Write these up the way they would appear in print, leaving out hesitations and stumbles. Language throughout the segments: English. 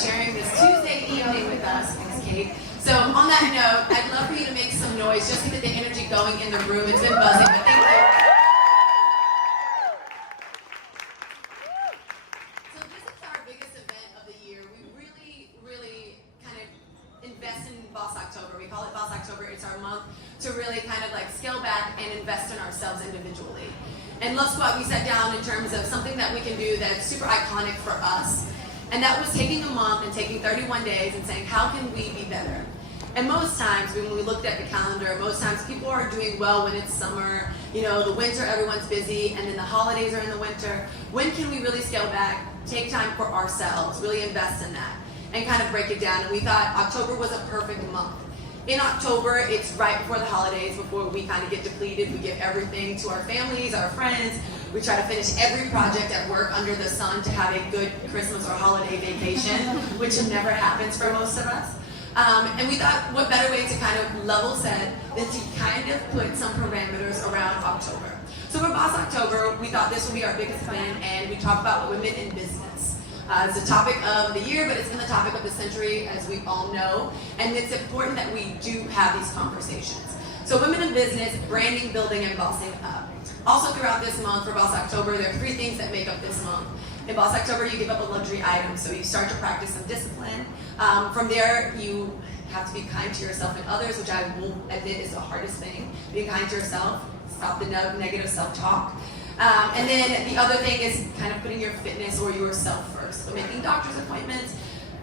sharing this Tuesday evening with us. Thanks, Kate. So on that note, I'd love for you to make some noise just to get the energy going in the room. It's been buzzing, but thank you. So this is our biggest event of the year. We really kind of invest in Boss October. We call it Boss October. It's our month to really kind of like scale back and invest in ourselves individually. And Love Squad, we sat down in terms of something that we can do that's super iconic for us. And that was taking a month and taking 31 days and saying, how can we be better? And most times when we looked at the calendar, most times people are doing well when it's summer, you know, the winter, everyone's busy, and then the holidays are in the winter. When can we really scale back, take time for ourselves, really invest in that, and kind of break it down? And we thought October was a perfect month. In October, it's right before the holidays, before we kind of get depleted. We give everything to our families, our friends. We try to finish every project at work under the sun to have a good Christmas or holiday vacation, which never happens for most of us. And we thought, what better way to kind of level set than to kind of put some parameters around October. So for Boss October, we thought this would be our biggest plan, and we talk about women in business. It's the topic of the year, but it's been the topic of the century, as we all know, and it's important that we do have these conversations. So women in business, branding, building, and bossing up. Also throughout this month, for Boss October, there are 3 things that make up this month. In Boss October, you give up a luxury item, so you start to practice some discipline. From there, you have to be kind to yourself and others, which I will admit is the hardest thing. Being kind to yourself, stop the negative self-talk. And then the other thing is kind of putting your fitness or yourself first. So making doctor's appointments,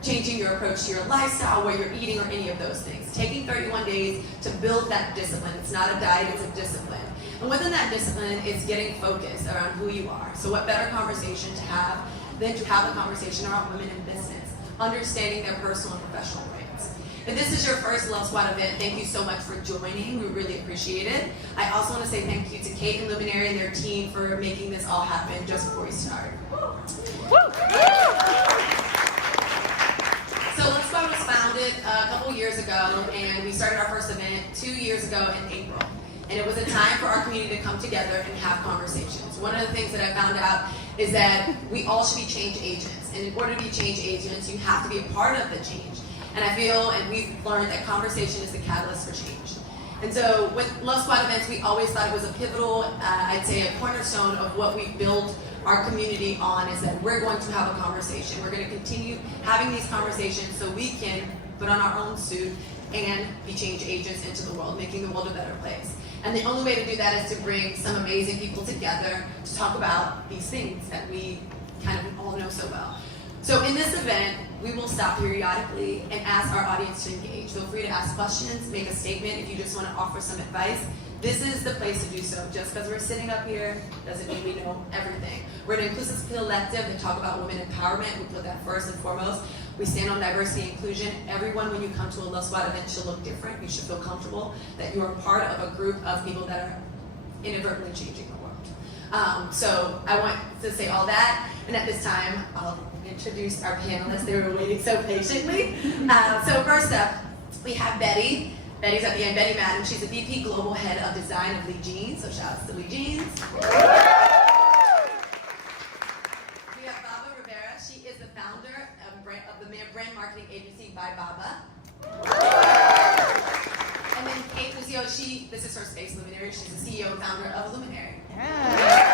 changing your approach to your lifestyle, where you're eating, or any of those things. Taking 31 days to build that discipline. It's not a diet, it's a discipline. And within that discipline is getting focused around who you are. So what better conversation to have than to have a conversation around women in business, understanding their personal and professional brands. If this is your first Love Squad event, thank you so much for joining. We really appreciate it. I also want to say thank you to Cate and Luminary and their team for making this all happen just before we start. So Love Squad was founded a couple years ago, and we started our first event 2 years ago in April. And it was a time for our community to come together and have conversations. One of the things that I found out is that we all should be change agents. And in order to be change agents, you have to be a part of the change. And I feel, and we've learned, that conversation is the catalyst for change. And so with Love Squad events, we always thought it was a pivotal, I'd say a cornerstone of what we build our community on, is that we're going to have a conversation. We're going to continue having these conversations so we can put on our own suit and be change agents into the world, making the world a better place. And the only way to do that is to bring some amazing people together to talk about these things that we kind of all know so well. So in this event, we will stop periodically and ask our audience to engage. Feel free to ask questions, make a statement if you just want to offer some advice. This is the place to do so. Just because we're sitting up here doesn't mean we know everything. We're an inclusive collective that talk about women empowerment. We put that first and foremost. We stand on diversity and inclusion. Everyone, when you come to a Love Squad event, should look different. You should feel comfortable that you are part of a group of people that are inadvertently changing the world. So I want to say all that, and at this time, I'll introduce our panelists. They were waiting so patiently. So first up, we have Betty. Betty's at the end, Betty Madden. She's the VP Global Head of Design of Lee Jeans, so shout out to Lee Jeans. We have Babba. She is the founder of the brand marketing agency ByBabba. And then Cate Luzio, this is her space, Luminary. She's the CEO and founder of Luminary. Yeah.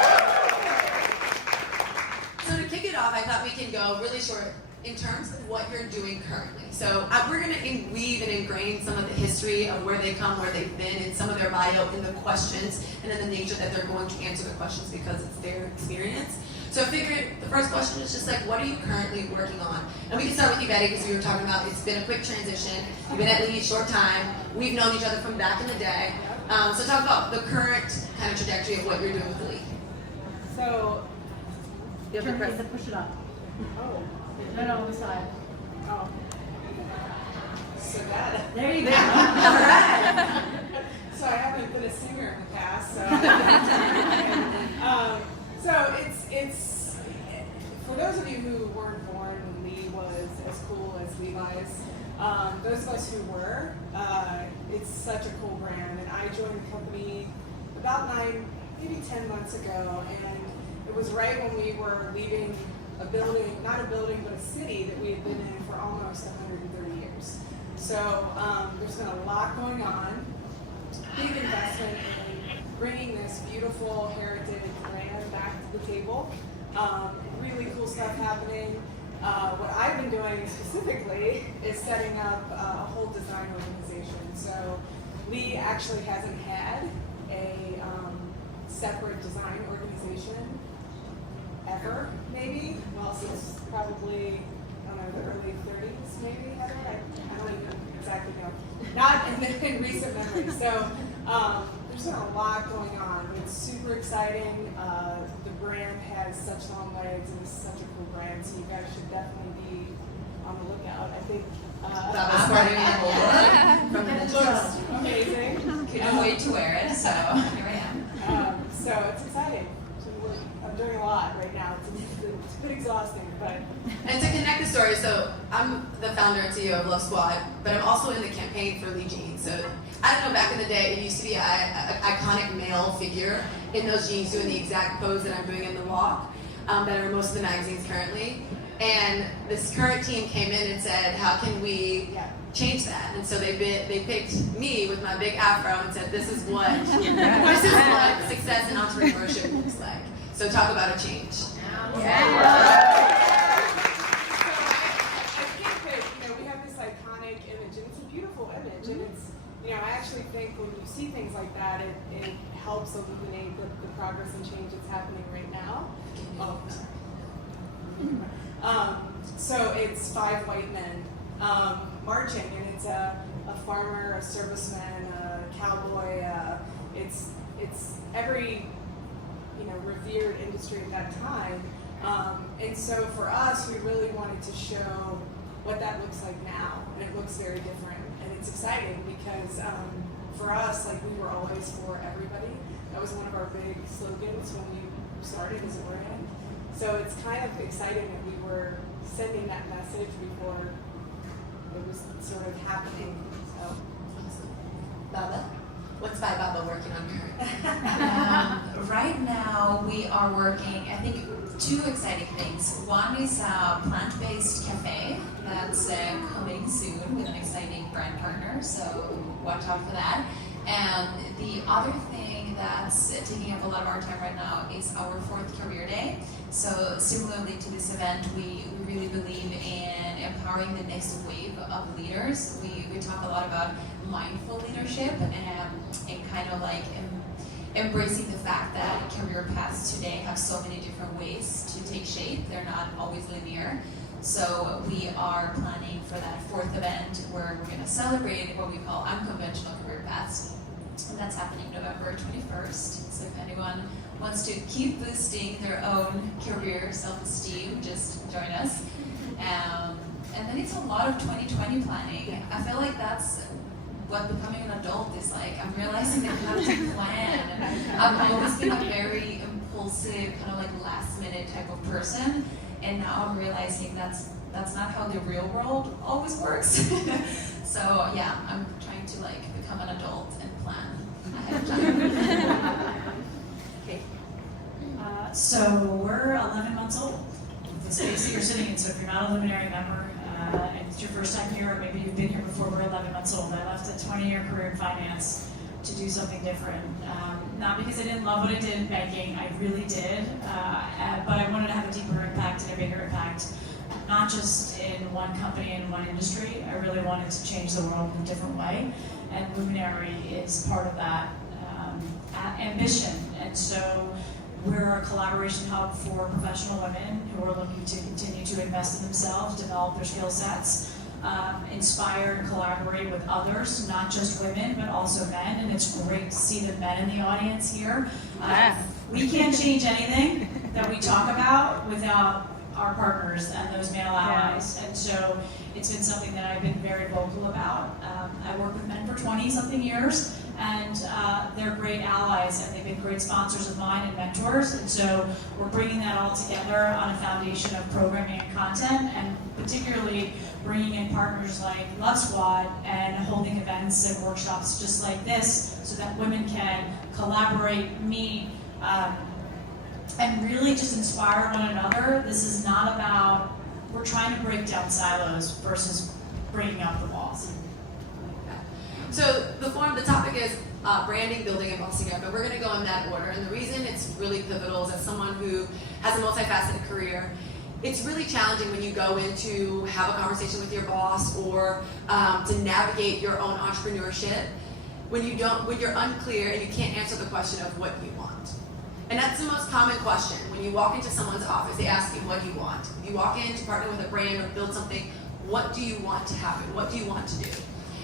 So to kick it off, I thought we can go really short in terms of what you're doing currently. So we're going to weave and ingrain some of the history of where they come, where they've been, and some of their bio in the questions, and in the nature that they're going to answer the questions because it's their experience. So I figured the first question is just like, what are you currently working on? And we can start with you, Betty, because we were talking about it's been a quick transition. You've been at Lee a short time. We've known each other from back in the day. So talk about the current kind of trajectory of what you're doing with Lee. So, you have to press to push it up. Oh. No, on the side. Oh. So that. There you go. All right. So I haven't been a singer in the past, so it's for those of you who weren't born when Lee was as cool as Levi's. Those of us who were, it's such a cool brand, and I joined the company about 9, maybe 10 months ago, and it was right when we were leaving a building, not a building, but a city that we had been in for almost 130 years. So there's been a lot going on, big investment in bringing this beautiful heritage brand back to the table. Really cool stuff happening. What I've been doing specifically is setting up a whole design organization. So Lee actually hasn't had a separate design organization ever, maybe. Well, since probably, I don't know, the early 30s, maybe, Heather? I don't even exactly know. Not in recent memory. So there's been a lot going on. It's super exciting. The brand has such long legs and it's such a cool brand, so you guys should definitely be on the lookout. I think Babba's starting on the board from the it looks amazing. Couldn't wait to wear it, so here I am. So it's exciting. So I'm doing a lot right now. It's a bit exhausting, but. And to connect the story, so I'm the founder and CEO of Love Squad, but I'm also in the campaign for Lee jeans. So I don't know, back in the day, it used to be an iconic male figure in those jeans doing the exact pose that I'm doing in the walk that are in most of the magazines currently. And this current team came in and said, how can we change that? And so they picked me with my big afro and said, this is what success in entrepreneurship looks like. So talk about a change. I think that we have this iconic image, and it's a beautiful image, and it's I actually think when you see things like that, it helps illuminate the progress and change that's happening right now. So it's 5 white men marching, and it's a farmer, a serviceman, a cowboy. It's every revered industry at that time. And so for us, we really wanted to show what that looks like now, and it looks very different, and it's exciting because for us, we were always for everybody. That was one of our big slogans when we started as a brand. So it's kind of exciting that we were sending that message before it was sort of happening. So, Babba, what's ByBabba working on currently? Right now, we are working, I think, 2 exciting things. One is a plant-based cafe that's coming soon with an exciting brand partner, so watch out for that. And the other thing that's taking up a lot of our time right now is our 4th career day. So similarly to this event, we really believe in empowering the next wave of leaders. We talk a lot about mindful leadership and kind of embracing the fact that career paths today have so many different ways to take shape. They're not always linear. So we are planning for that 4th event where we're going to celebrate what we call unconventional career paths. And that's happening November 21st. So if anyone wants to keep boosting their own career self-esteem, just join us. And then it's a lot of 2020 planning. I feel like that's what becoming an adult is like. I'm realizing that you have to plan. I've always been a very impulsive, kind of last minute type of person. And now I'm realizing that's not how the real world always works. So yeah, I'm trying to become an adult and plan ahead of time. Okay. So we're 11 months old. The space that you're sitting in. So if you're not a Luminary member and it's your first time here, or maybe you've been here before, we're 11 months old. I left a 20-year career in finance to do something different. Not because I didn't love what I did in banking, I really did, but I wanted to have a deeper impact and a bigger impact, not just in one company and one industry. I really wanted to change the world in a different way, and Luminary is part of that ambition. And so we're a collaboration hub for professional women who are looking to continue to invest in themselves, develop their skill sets, inspire and collaborate with others, not just women, but also men. And it's great to see the men in the audience here. We can't change anything that we talk about without our partners and those male allies. And so it's been something that I've been very vocal about. I worked with men for 20-something years, and they're great allies, and they've been great sponsors of mine and mentors. And so we're bringing that all together on a foundation of programming and content, and particularly bringing in partners like Love Squad and holding events and workshops just like this so that women can collaborate, meet, and really just inspire one another. This is not about, we're trying to break down silos versus breaking up the walls. So the topic is branding, building, and bossing up, and we're going to go in that order. And the reason it's really pivotal is as someone who has a multifaceted career, it's really challenging when you go in to have a conversation with your boss or to navigate your own entrepreneurship when you're unclear and you can't answer the question of what you want. And that's the most common question. When you walk into someone's office, they ask you, what do you want? If you walk in to partner with a brand or build something, what do you want to happen? What do you want to do?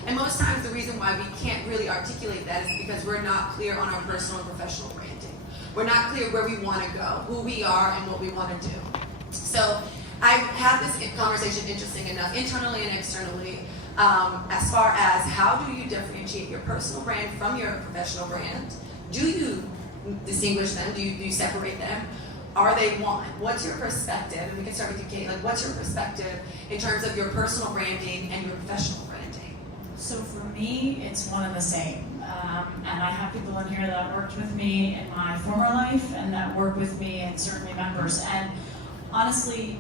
And most times the reason why we can't really articulate that is because we're not clear on our personal and professional branding. We're not clear where we want to go, who we are, and what we want to do. So I have this conversation, interesting enough, internally and externally, as far as how do you differentiate your personal brand from your professional brand? Do you distinguish them? Do you separate them? Are they one? What's your perspective? And we can start with you, Kate. Like, what's your perspective in terms of your personal branding and your professional branding? So for me, it's one and the same. And I have people in here that worked with me in my former life and that work with me and certainly members. And honestly,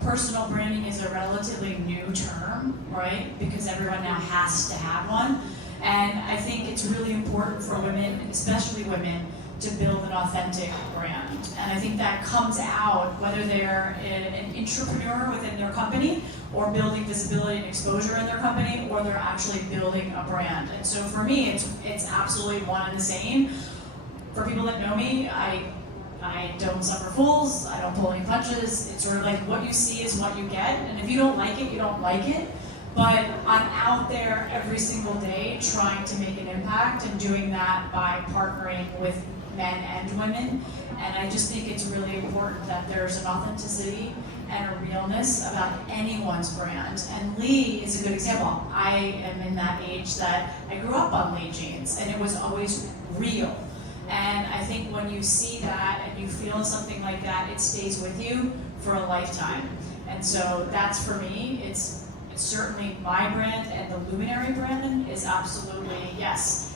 personal branding is a relatively new term, right? Because everyone now has to have one. And I think it's really important for women, especially women, to build an authentic brand. And I think that comes out whether they're an entrepreneur within their company or building visibility and exposure in their company, or they're actually building a brand. And so for me, it's absolutely one and the same. For people that know me, I don't suffer fools, I don't pull any punches. It's sort of like what you see is what you get, and if you don't like it, you don't like it. But I'm out there every single day trying to make an impact and doing that by partnering with men and women. And I just think it's really important that there's an authenticity and a realness about anyone's brand. And Lee is a good example. I am in that age that I grew up on Lee jeans, and it was always real. And I think when you see that and you feel something like that, it stays with you for a lifetime. And so that's for me, it's certainly my brand, and the Luminary brand is absolutely, yes,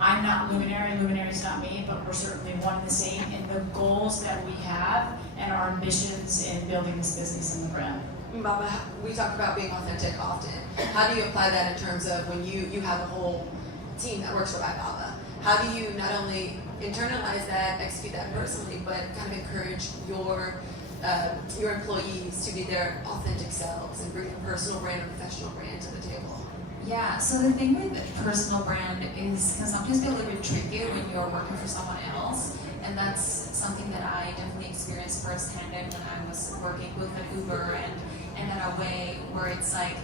I'm not Luminary, Luminary's not me, but we're certainly one and the same in the goals that we have and our ambitions in building this business and the brand. Babba, we talk about being authentic often. How do you apply that in terms of when you have a whole team that works for ByBabba? How do you not only internalize that, execute that personally, but kind of encourage your employees to be their authentic selves and bring a personal brand or professional brand to the table? Yeah, so the thing with personal brand is can sometimes be a little bit tricky when you're working for someone else. And that's something that I definitely experienced firsthand when I was working with an Uber and in a way where it's like,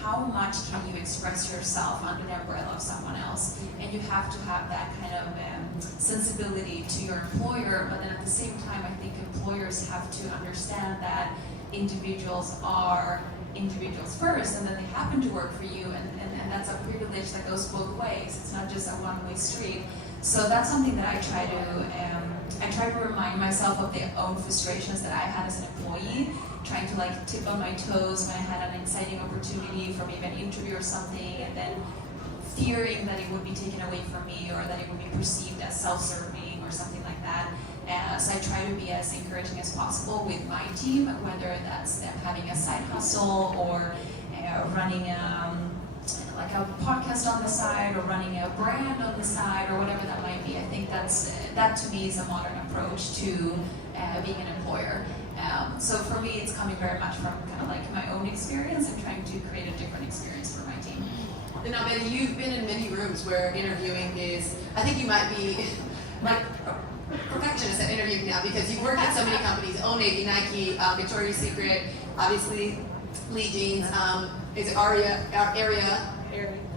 how much can you express yourself under the umbrella of someone else? And you have to have that kind of sensibility to your employer, but then at the same time, I think employers have to understand that individuals are individuals first, and then they happen to work for you, and that's a privilege that goes both ways. It's not just a one-way street. So that's something that I try to remind myself of the own frustrations that I had as an employee, trying to like tip on my toes when I had an exciting opportunity for maybe an interview or something, and then fearing that it would be taken away from me or that it would be perceived as self-serving or something like that. So I try to be as encouraging as possible with my team, whether that's them having a side hustle or running like a podcast on the side or running a brand on the side or whatever that might be. I think that to me is a modern approach to being an employer. So for me, it's coming very much from kind of like my own experience and trying to create a different experience for my team. And now, Betty, you've been in many rooms where interviewing is, I think you might be like a perfectionist at interviewing now because you've worked at so many companies, Old Navy, Nike, Victoria's Secret, obviously Lee Jeans, is it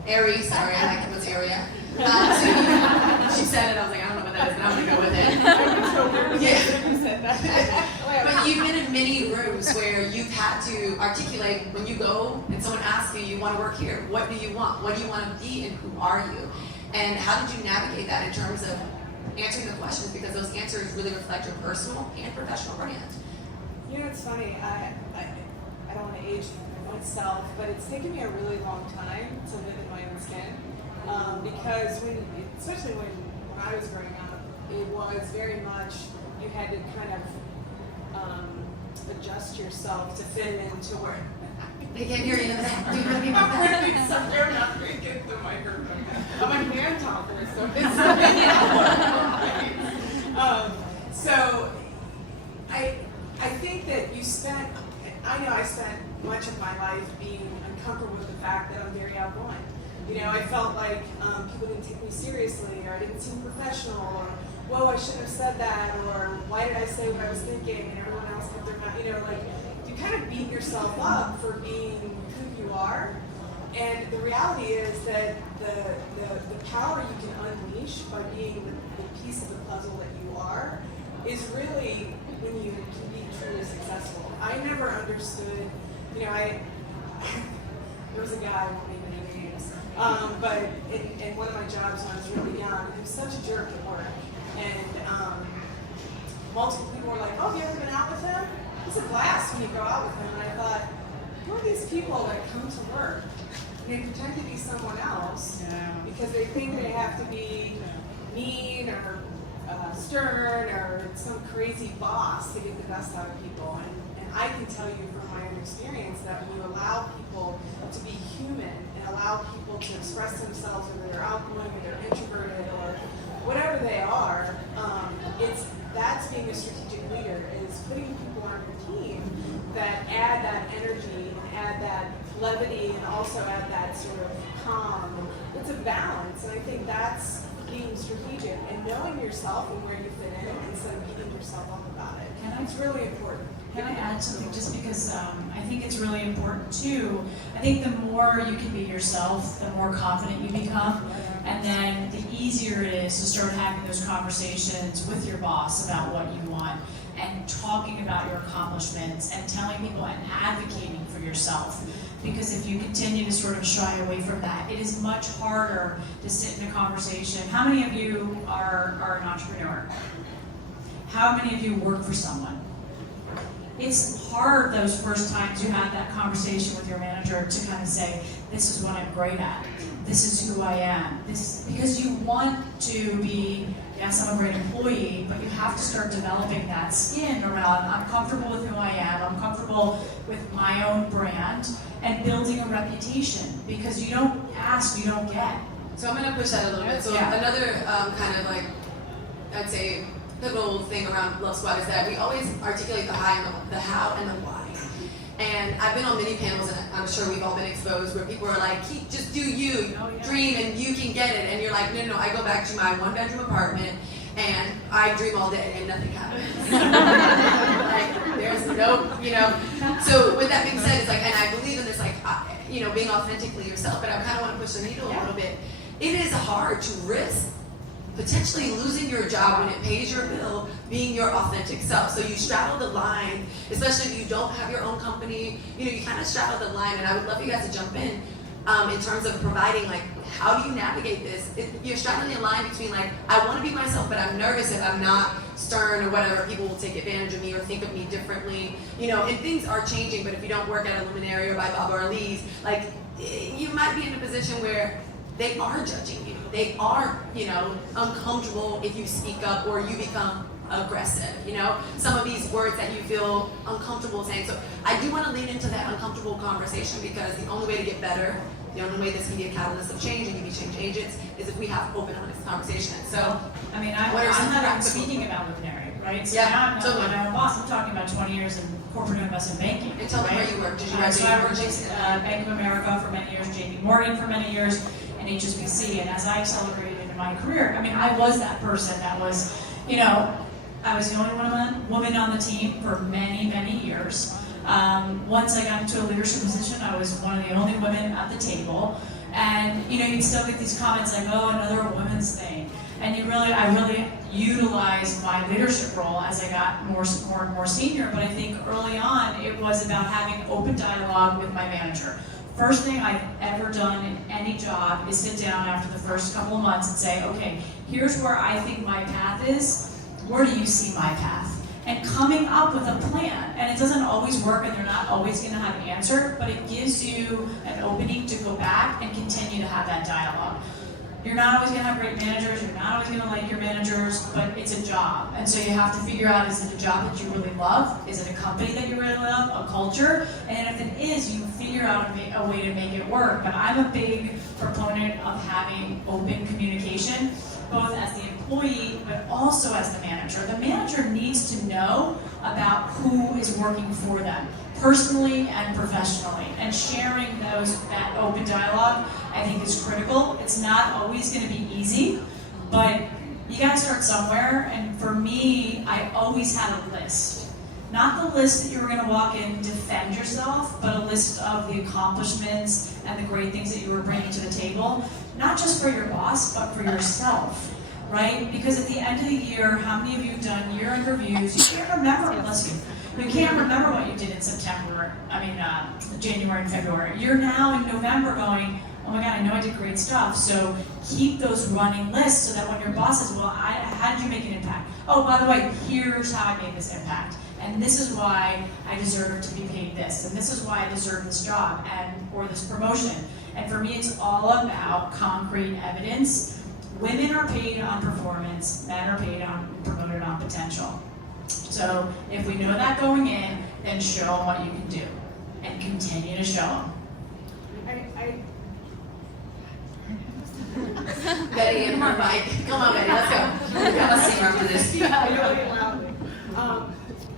Aerie, sorry, I like it was Area. She said it, I was like, I don't know what that is, but I'm gonna go with it. Yeah. You said that. But you've been in many rooms where you've had to articulate when you go and someone asks you, you want to work here, what do you want? What do you want to be and who are you? And how did you navigate that in terms of answering the questions, because those answers really reflect your personal and professional brand? You know, it's funny, I don't want to age myself, but it's taken me a really long time to live in my own skin. Because especially when I was growing up, it was was very much, you had to kind of adjust yourself to fit into where. They can't hear you in the back. Do you want to be I'm back? really sorry, I'm not going to get the microphone. I'm a hand talker, so it's so I think that I know I spent much of my life being uncomfortable with the fact that I'm very outgoing. I felt like people didn't take me seriously, or I didn't seem professional, or whoa, I shouldn't have said that, or why did I say what I was thinking, and everyone else kept their mouth. Like you kind of beat yourself up for being who you are. And the reality is that the power you can unleash by being the piece of the puzzle that you are is really when you can be truly successful. I never understood, there was a guy, I won't name any names, but in one of my jobs when I was really young, he was such a jerk at work. And multiple people were like, oh, have you ever been out with him? It's a blast when you go out with him. And I thought, who are these people that come to work and they pretend to be someone else because they think they have to be mean or stern or some crazy boss to get the best out of people. And I can tell you from my own experience that when you allow people to be human and allow people to express themselves, whether they're outgoing or they're introverted or whatever they are, that's being a strategic leader, is putting people on your team that add that energy and add that levity and also add that sort of calm. It's a balance, and I think that's being strategic and knowing yourself and where you fit in instead of beating yourself up about it. It's really important. Can I add something just because I think it's really important too. I think the more you can be yourself, the more confident you become, and then the easier it is to start having those conversations with your boss about what you want and talking about your accomplishments and telling people and advocating for yourself. Because if you continue to sort of shy away from that, it is much harder to sit in a conversation. How many of you are an entrepreneur? How many of you work for someone? It's hard those first times you have that conversation with your manager to kind of say, this is what I'm great at. This is who I am. Because you want to be, yes, I'm a great employee, but you have to start developing that skin around, I'm comfortable with who I am, I'm comfortable with my own brand, and building a reputation. Because you don't ask, you don't get. So I'm going to push that a little bit. So another kind of like, I'd say, pivotal thing around Love Squad is that we always articulate the how and the why. And I've been on many panels, and I'm sure we've all been exposed, where people are like, just do you, dream, and you can get it. And you're like, no, I go back to my one-bedroom apartment, and I dream all day, and nothing happens. Like, there's no, So with that being said, it's like, and I believe in this, like, being authentically yourself, but I kind of want to push the needle a little bit. It is hard to risk potentially losing your job when it pays your bill, being your authentic self. So you straddle the line, especially if you don't have your own company, you kind of straddle the line, and I would love you guys to jump in terms of providing, like, how do you navigate this? You're straddling the line between, like, I want to be myself, but I'm nervous if I'm not stern or whatever, people will take advantage of me or think of me differently, and things are changing, but if you don't work at a Luminary or ByBabba or Lee's, like, you might be in a position where they are judging you. They are, uncomfortable if you speak up or you become aggressive, some of these words that you feel uncomfortable saying. So I do want to lean into that uncomfortable conversation, because the only way to get better, the only way this can be a catalyst of change and you can be change agents, is if we have open, honest conversation. So, I mean, what are some I'm not practical- speaking about Luminary, right? So Yeah, now I'm totally. my own boss. I'm talking about 20 years in corporate investment banking. And tell them right? where you work. Did you So I worked graduate? at Bank of America for many years, JP Morgan for many years, and HSBC. And as I accelerated in my career, I mean, I was that person that was, I was the only woman on the team for many, many years. Once I got into a leadership position, I was one of the only women at the table. And you'd still get these comments like, oh, another women's thing. And I really utilized my leadership role as I got more and more senior. But I think early on, it was about having open dialogue with my manager. First thing I've ever done in any job is sit down after the first couple of months and say, okay, here's where I think my path is. Where do you see my path? And coming up with a plan. And it doesn't always work, and you're not always going to have an answer, but it gives you an opening to go back and continue to have that dialogue. You're not always gonna have great managers, you're not always gonna like your managers, but it's a job. And so you have to figure out, is it a job that you really love? Is it a company that you really love? A culture? And if it is, you figure out a way to make it work. But I'm a big proponent of having open communication, both as the employee, but also as the manager. The manager needs to know about who is working for them, personally and professionally. And sharing that open dialogue, I think, is critical. It's not always gonna be easy, but you gotta start somewhere. And for me, I always had a list. Not the list that you were gonna walk in and defend yourself, but a list of the accomplishments and the great things that you were bringing to the table, not just for your boss, but for yourself, right? Because at the end of the year, how many of you have done year-end reviews? You can't remember, you can't remember what you did in January and February. You're now in November going, oh my God, I know I did great stuff. So keep those running lists so that when your boss says, well, how did you make an impact? Oh, by the way, here's how I made this impact. And this is why I deserve to be paid this. And this is why I deserve this job or this promotion. And for me, it's all about concrete evidence. Women are paid on performance, men are paid promoted on potential. So if we know that going in, then show them what you can do and continue to show them. Betty and her mic. Come on, Betty, let's go. We're gonna sing after this.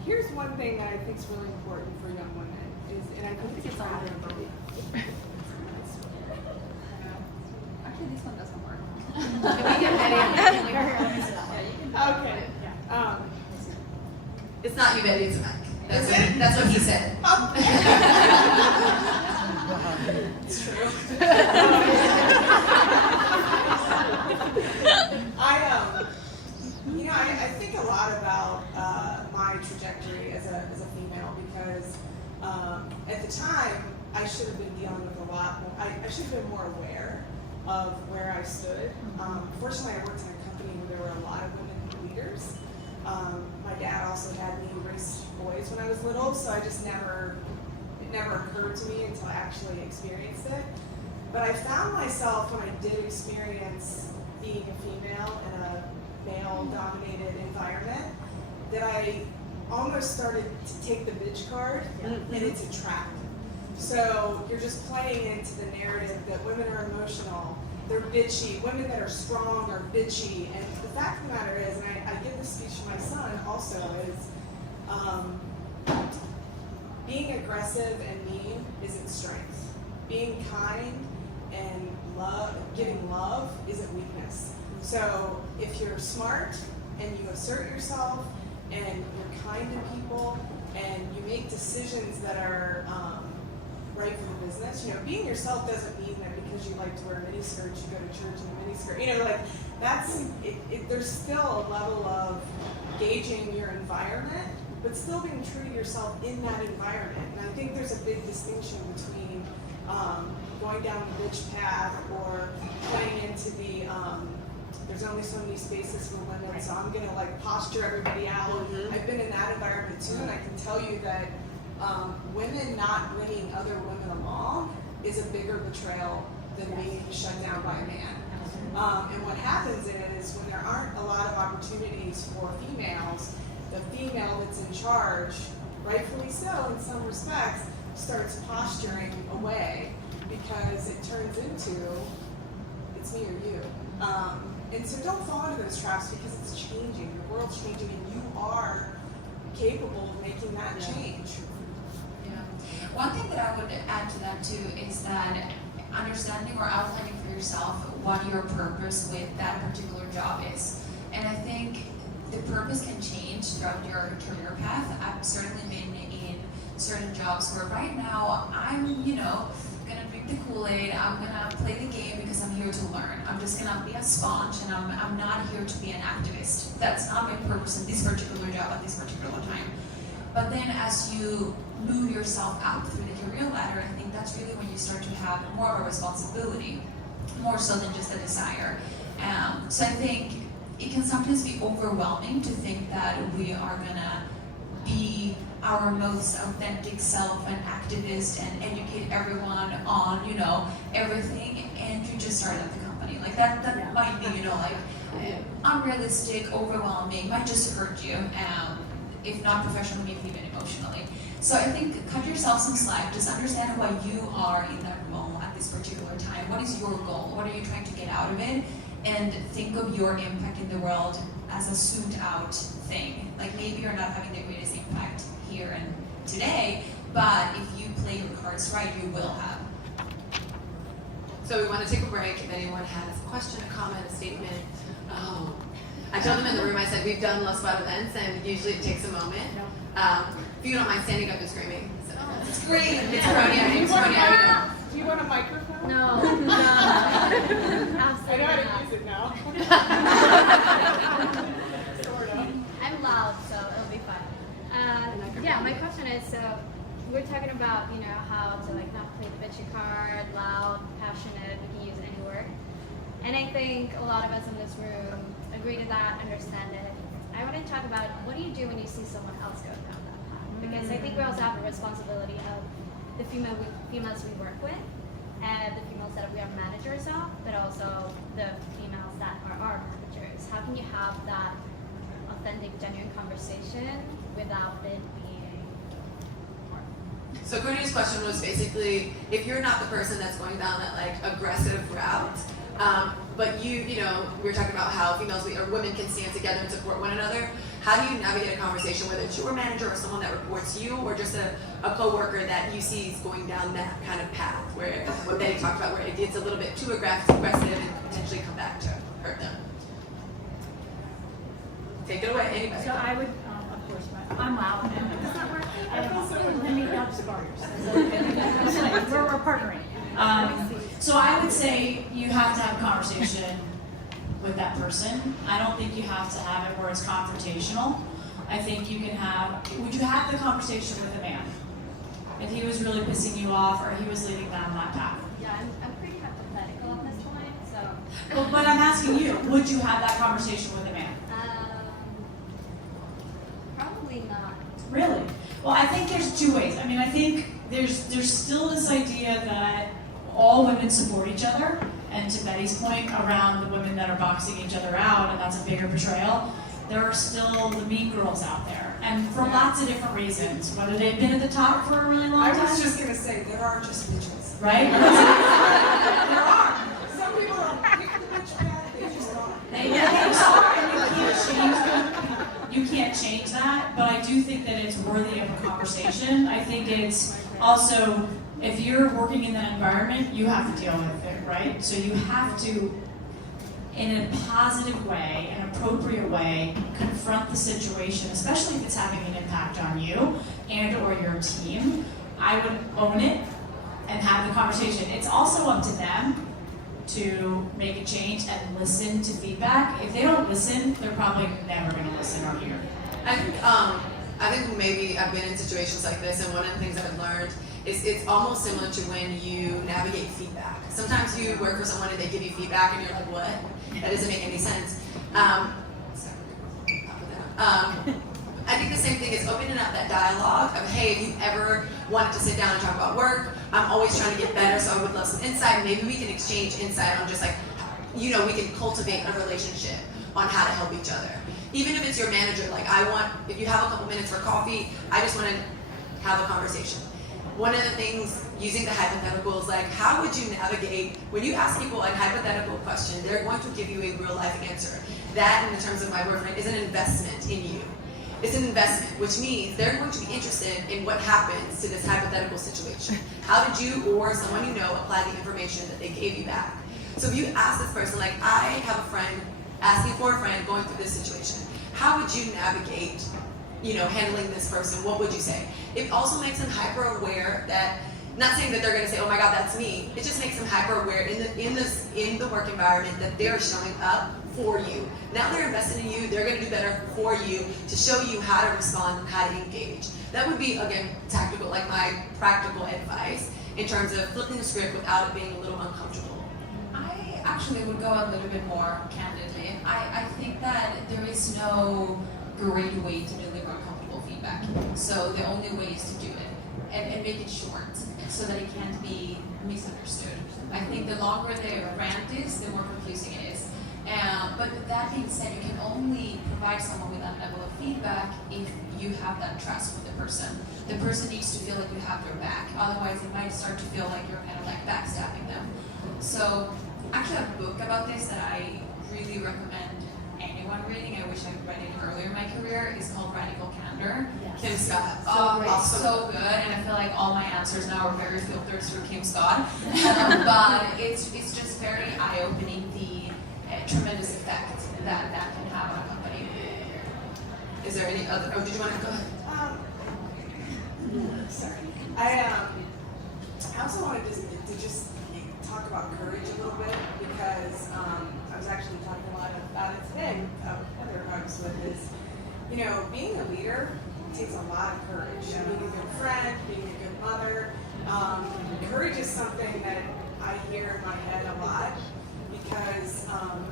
Here's one thing that I think is really important for young women and I think it's on everybody. Actually, this one doesn't work. Can we get Betty? Okay. It's not you, Betty, it's a mic. That's what he said. It's true. I think a lot about my trajectory as a female because at the time I should have been dealing with a lot more. I should have been more aware of where I stood. Fortunately, I worked in a company where there were a lot of women leaders. My dad also had me raise boys when I was little, so it never occurred to me until I actually experienced it. But I found myself when I did experience being a female in a male-dominated environment that I almost started to take the bitch card, and it's a trap. So you're just playing into the narrative that women are emotional, they're bitchy, women that are strong are bitchy, and the fact of the matter is, and I give this speech to my son also, is being aggressive and mean isn't strength. Being kind and giving love isn't weakness. So if you're smart and you assert yourself and you're kind to people and you make decisions that are right for the business, being yourself doesn't mean that because you like to wear miniskirts, you go to church in a miniskirt. That's it. There's still a level of gauging your environment, but still being true to yourself in that environment. And I think there's a big distinction between going down the bitch path or playing into the there's only so many spaces for women, so I'm gonna posture everybody out. I've been in that environment too, and I can tell you that women not bringing other women along is a bigger betrayal than being shut down by a man. And what happens is when there aren't a lot of opportunities for females, the female that's in charge, rightfully so in some respects, starts posturing away because it turns into it's me or you. And so don't fall into those traps because it's changing. The world's changing and you are capable of making that change. Yeah. One thing that I would add to that too is that understanding or outlining for yourself what your purpose with that particular job is. And I think the purpose can change throughout your career path. I've certainly been in certain jobs where right now I'm, gonna drink the Kool-Aid, I'm gonna play the game because I'm here to learn. I'm just gonna be a sponge and I'm not here to be an activist. That's not my purpose in this particular job at this particular time. But then as you move yourself up through the career ladder, I think that's really when you start to have more of a responsibility, more so than just a desire. So I think it can sometimes be overwhelming to think that we are gonna be our most authentic self, an activist, and educate everyone on, everything, and you just started at the company. money. Like that might be, you know, like unrealistic, overwhelming, might just hurt you, if not professionally, maybe even emotionally. So I think cut yourself some slack, just understand why you are in that role at this particular time. What is your goal? What are you trying to get out of it? And think of your impact in the world as a zoomed out thing. Like maybe you're not having the greatest impact here and today, but if you play your cards right, you will have. So we want to take a break. If anyone has a question, a comment, a statement. Oh, I told them in the room, I said, we've done Love Spot events, and usually it takes a moment. If you don't mind standing up and screaming. So, scream! It's Ronia. It's Ronia. Do you want a microphone? No. I know Absolutely how not. to use it now. Sort of. I'm loud, so it'll be fun. Yeah, my question is, so we're talking about, you know, how to like not play the bitchy card, loud, passionate, we can use it anywhere. And I think a lot of us in this room agree to that, understand it. I want to talk about what do you do when you see someone else go down that path? Because I think we also have a responsibility of the females we work with, and the females that we are managers of, but also the females that are our managers. How can you have that authentic, genuine conversation without it being harmful? So Courtney's question was basically, if you're not the person that's going down that like aggressive route, but you know, we were talking about how females or women can stand together and support one another. How do you navigate a conversation, whether it's your manager or someone that reports to you, or just a coworker that you see is going down that kind of path, where what Betty talked about, where it gets a little bit too aggressive and potentially come back to hurt them? Take it away, anybody. So I would, of course, I'm loud. Does that work? I feel so Let me help cigars. We're partnering. So I would say you have to have a conversation with that person. I don't think you have to have it where it's confrontational. I think you can have, would you have the conversation with a man? If he was really pissing you off or he was leading down that path? Yeah, I'm pretty hypothetical at this point, so. Well, but I'm asking you, would you have that conversation with a man? Probably not. Really? Well, I think there's two ways. I mean, I think there's still this idea that all women support each other, and to Betty's point around the women that are boxing each other out, and that's a bigger betrayal, there are still the mean girls out there, and for lots of different reasons, whether they've been at the top for a really long I time. was just gonna say, there are just bitches. Right? There are. Some people are pick the bitch path, they just aren't. They are, and you can't change them. You can't change that, but I do think that it's worthy of a conversation. I think it's also, if you're working in that environment, you have to deal with it, right? So you have to, in a positive way, an appropriate way, confront the situation, especially if it's having an impact on you and or your team. I would own it and have the conversation. It's also up to them to make a change and listen to feedback. If they don't listen, they're probably never going to listen or hear. I think maybe I've been in situations like this, and one of the things I've learned is it's almost similar to when you navigate feedback. Sometimes you work for someone and they give you feedback and you're like, what? That doesn't make any sense. I think the same thing is opening up that dialogue of, hey, if you ever wanted to sit down and talk about work, I'm always trying to get better, so I would love some insight. Maybe we can exchange insight on just like, you know, we can cultivate a relationship on how to help each other. Even if it's your manager, like if you have a couple minutes for coffee, I just want to have a conversation. One of the things using the hypothetical is like, how would you navigate, when you ask people a hypothetical question, they're going to give you a real life answer. That, in the terms of my boyfriend, is an investment in you. It's an investment, which means they're going to be interested in what happens to this hypothetical situation. How did you or someone you know apply the information that they gave you back? So if you ask this person, like, I have a friend asking for a friend going through this situation, how would you navigate, you know, handling this person? What would you say? It also makes them hyper aware that, not saying that they're going to say, oh my God, that's me. It just makes them hyper aware in the work environment that they're showing up for you. Now they're invested in you. They're going to do better for you to show you how to respond and how to engage. That would be, again, tactical, like my practical advice in terms of flipping the script without it being a little uncomfortable. I actually would go a little bit more candidly. I think that there is no great way to deliver uncomfortable feedback. So the only way is to do it. and make it short so that it can't be misunderstood. I think the longer the rant is, the more confusing it is. But with that being said, you can only provide someone with that level of feedback if you have that trust with the person. The person needs to feel like you have their back. Otherwise, it might start to feel like you're kind of like backstabbing them. So, actually, I have a book about this that I really recommend anyone reading. I wish I read it earlier in my career. It's called Radical Candor. Yes. Kim Scott. So good. And I feel like all my answers now are very filtered through Kim Scott. But it's just very eye-opening, the tremendous effect that can have on a company. Is there any other? Oh, did you want to go ahead? Sorry. I also wanted to just talk about courage a little bit because I was actually talking a lot about it today with other folks with is, being a leader takes a lot of courage. Being a good friend, being a good mother. Courage is something that I hear in my head a lot because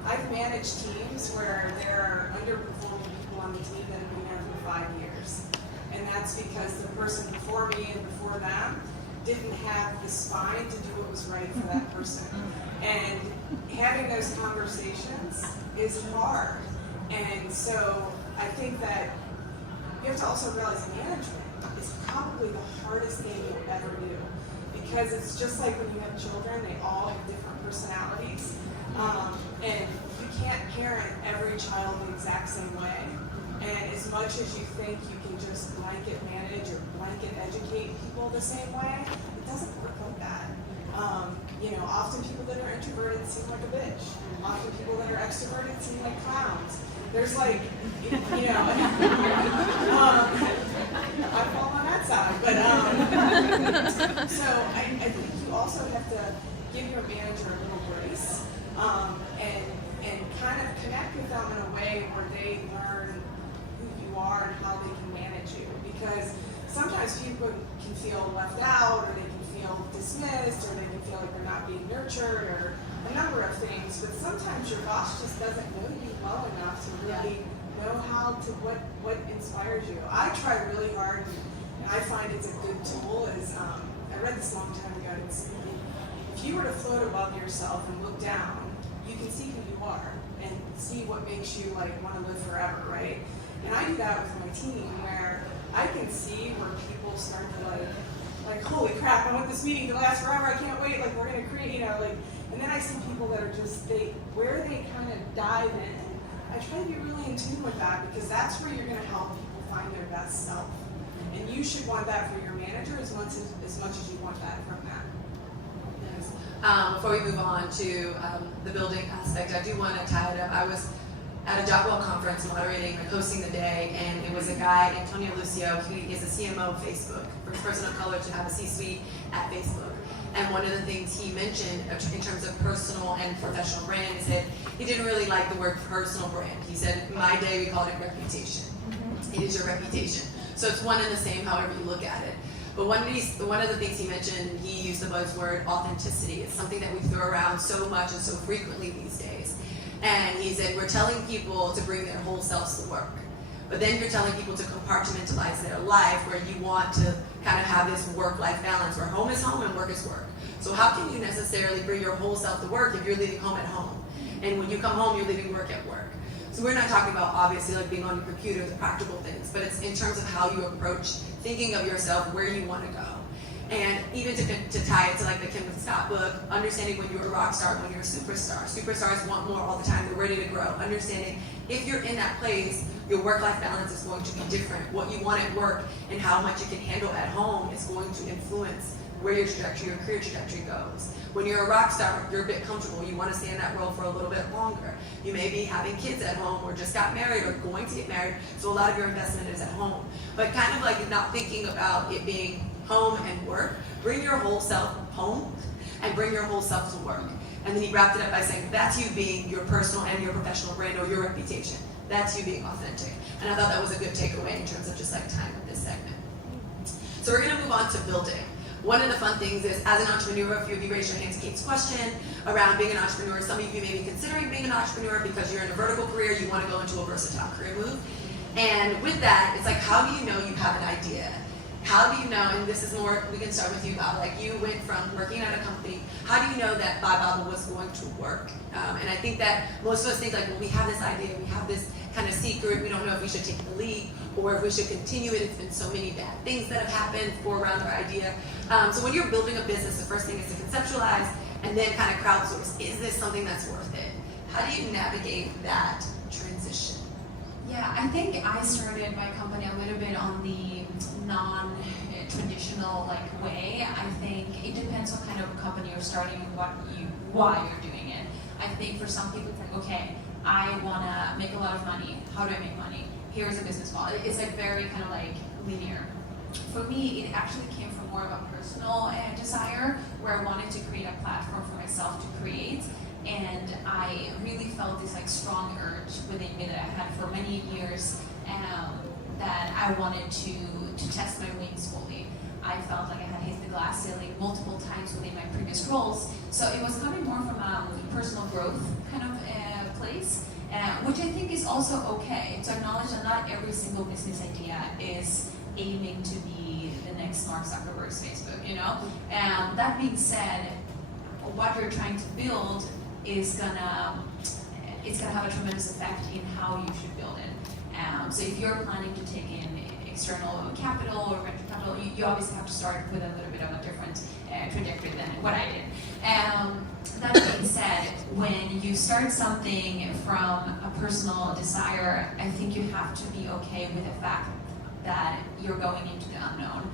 I've managed teams where there are underperforming people on the team that have been there for 5 years. And that's because the person before me and before them didn't have the spine to do what was right for that person. And having those conversations is hard. And so I think that you have to also realize management is probably the hardest thing you'll ever do. Because it's just like when you have children, they all have different personalities. And you can't parent every child the exact same way. And as much as you think you can just blanket manage or blanket educate people the same way, it doesn't work like that. Often people that are introverted seem like a bitch. Often people that are extroverted seem like clowns. There's like, I fall on that side. But so I think you also have to give your manager a little grace and kind of connect with them in a way where they learn who you are and how they can manage you. Because sometimes people can feel left out, or they can feel dismissed, or they can feel like they're not being nurtured, or a number of things. But sometimes your boss just doesn't know you well enough to really know what inspires you. I try really hard, and I find it's a good tool. I read this a long time ago. If you were to float above yourself and look down, you can see who you are and see what makes you want to live forever, right? And I do that with my team, where I can see where people start to like, holy crap, I want this meeting to last forever, I can't wait, we're gonna create, and then I see people that are just, where they kind of dive in, I try to be really in tune with that, because that's where you're gonna help people find their best self. And you should want that for your manager as much as you want that from them. Before we move on to the building aspect, I do want to tie it up. I was at a job well conference moderating and hosting the day, and it was a guy, Cate Luzio. He is a CMO of Facebook, first person of color to have a C-suite at Facebook. And one of the things he mentioned in terms of personal and professional brand is that he didn't really like the word personal brand. He said, in my day, we called it reputation. It is your reputation. So it's one and the same, however you look at it. But one of the things he mentioned, he used the buzzword authenticity. It's something that we throw around so much and so frequently these days. And he said, we're telling people to bring their whole selves to work. But then you're telling people to compartmentalize their life, where you want to kind of have this work-life balance where home is home and work is work. So how can you necessarily bring your whole self to work if you're leaving home at home? And when you come home, you're leaving work at work. So we're not talking about obviously being on your computer, the practical things, but it's in terms of how you approach thinking of yourself, where you want to go. And even to tie it to the Kim Scott book, understanding when you're a rock star, when you're a superstar. Superstars want more all the time, they're ready to grow. Understanding if you're in that place, your work-life balance is going to be different. What you want at work and how much you can handle at home is going to influence where your career trajectory goes. When you're a rock star, you're a bit comfortable. You want to stay in that role for a little bit longer. You may be having kids at home, or just got married, or going to get married, so a lot of your investment is at home. But kind of not thinking about it being home and work. Bring your whole self home and bring your whole self to work. And then he wrapped it up by saying, that's you being your personal and your professional brand, or your reputation. That's you being authentic. And I thought that was a good takeaway in terms of just time with this segment. So we're gonna move on to building. One of the fun things is, as an entrepreneur, a few of you raised your hands to Kate's question around being an entrepreneur. Some of you may be considering being an entrepreneur because you're in a vertical career, you want to go into a versatile career move. And with that, it's how do you know you have an idea? how do you know, and this is more, we can start with you, Bob, like you went from working at a company, how do you know that ByBabba was going to work? And I think that most of us think like, well, we have this idea, we have this kind of secret, we don't know if we should take the lead or if we should continue it. It's been so many bad things that have happened around our idea. So when you're building a business, the first thing is to conceptualize and then kind of crowdsource. Is this something that's worth it? How do you navigate that transition? Yeah, I think I started my company a little bit on the non-traditional way. I think it depends what kind of company you're starting and why you're doing it. I think for some people it's like, okay, I want to make a lot of money. How do I make money? Here's a business model. It's very kind of linear. For me, it actually came from more of a personal desire where I wanted to create a platform for myself to create. And I really felt this strong urge within me that I had for many years that I wanted to test my wings fully. I felt like I had hit the glass ceiling multiple times within my previous roles. So it was coming more from a personal growth kind of place, which I think is also okay. To acknowledge that not every single business idea is aiming to be the next Mark Zuckerberg's Facebook, That being said, what you're trying to build is gonna have a tremendous effect in how you should build it. So if you're planning to take in external capital or venture capital, you obviously have to start with a little bit of a different trajectory than what I did. That being said, when you start something from a personal desire, I think you have to be okay with the fact that you're going into the unknown.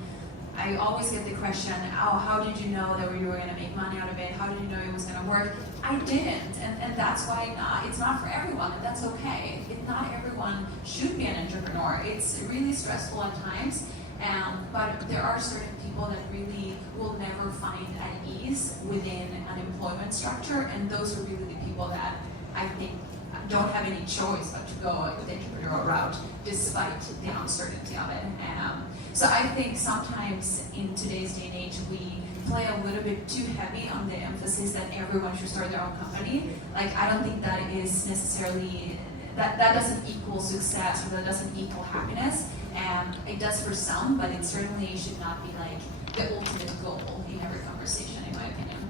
I always get the question, oh, how did you know that you were going to make money out of it? How did you know it was going to work? I didn't, and that's why it's not for everyone, and that's okay. Not everyone should be an entrepreneur. It's really stressful at times, but there are certain people that really will never find at ease within an employment structure, and those are really the people that I think don't have any choice but to go the entrepreneurial route, despite the uncertainty of it. So I think sometimes in today's day and age, we play a little bit too heavy on the emphasis that everyone should start their own company. I don't think that is necessarily, that doesn't equal success, or that doesn't equal happiness. It does for some, but it certainly should not be the ultimate goal in every conversation, in my opinion.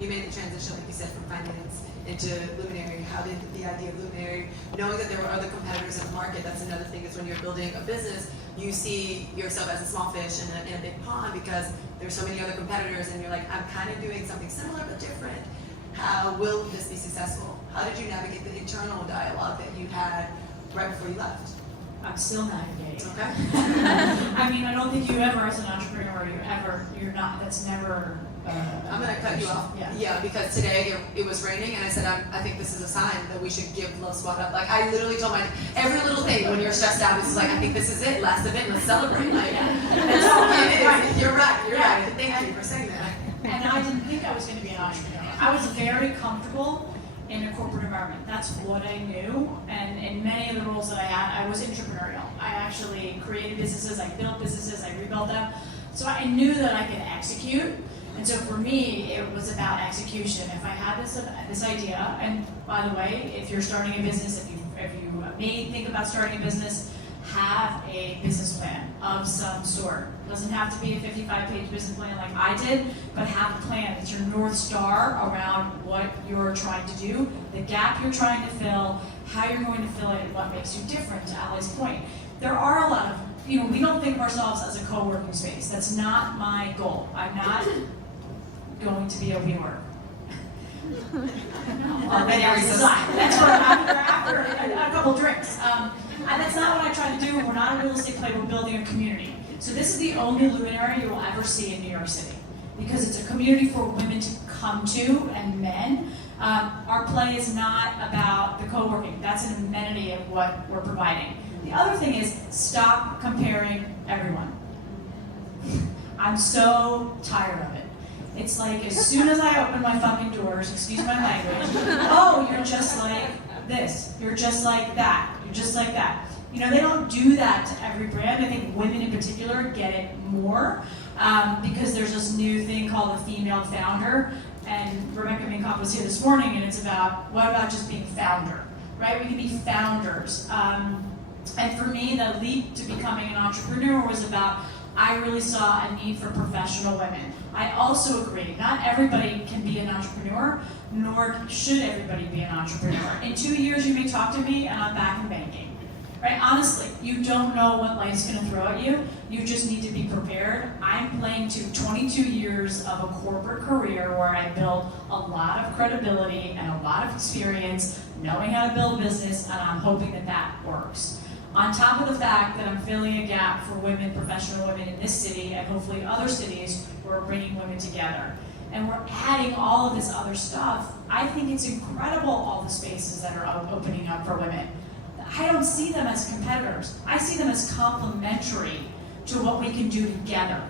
You made the transition, like you said, from finance into Luminary. How did the idea of Luminary, knowing that there were other competitors in the market, that's another thing, is when you're building a business, you see yourself as a small fish in a big pond because there's so many other competitors, and you're like, I'm kind of doing something similar but different. How will this be successful? How did you navigate the internal dialogue that you had right before you left? I'm still navigating. Okay. I mean, I don't think you ever, as an entrepreneur, you're not, that's never... I'm going to cut you off. Yeah, because today it was raining, and I said, I think this is a sign that we should give Love Squad up. I literally told every little thing when you're stressed out, it's I think this is it, last event, let's celebrate. That's all it is. You're right. Thank you for saying that. And I didn't think I was going to be an entrepreneur. I was very comfortable in a corporate environment. That's what I knew, and in many of the roles that I had, I was entrepreneurial. I actually created businesses, I built businesses, I rebuilt them. So I knew that I could execute. And so for me, it was about execution. If I had this idea, and by the way, if you're starting a business, if you may think about starting a business, have a business plan of some sort. It doesn't have to be a 55-page business plan like I did, but have a plan. It's your North Star around what you're trying to do, the gap you're trying to fill, how you're going to fill it, and what makes you different, to Ali's point. There are a lot of, we don't think of ourselves as a co-working space. That's not my goal. I'm not going to be a WeWork. That's what after a couple drinks. And that's not what I try to do. We're not a real estate play, we're building a community. So this is the only Luminary you will ever see in New York City, because it's a community for women to come to, and men. Our play is not about the co-working. That's an amenity of what we're providing. The other thing is, stop comparing everyone. I'm so tired of it. It's as soon as I open my fucking doors, excuse my language, oh, you're just like this, you're just like that, you're just like that. They don't do that to every brand. I think women in particular get it more because there's this new thing called the female founder, and Rebecca Minkoff was here this morning, and it's about, what about just being founder, right? We can be founders. And for me, the leap to becoming an entrepreneur was about I really saw a need for professional women. I also agree, not everybody can be an entrepreneur, nor should everybody be an entrepreneur. In 2 years, you may talk to me and I'm back in banking. Right? Honestly, you don't know what life's gonna throw at you. You just need to be prepared. I'm playing to 22 years of a corporate career where I built a lot of credibility and a lot of experience knowing how to build a business, and I'm hoping that that works. On top of the fact that I'm filling a gap for women, professional women in this city and hopefully other cities where we're bringing women together. And we're adding all of this other stuff. I think it's incredible, all the spaces that are opening up for women. I don't see them as competitors. I see them as complementary to what we can do together.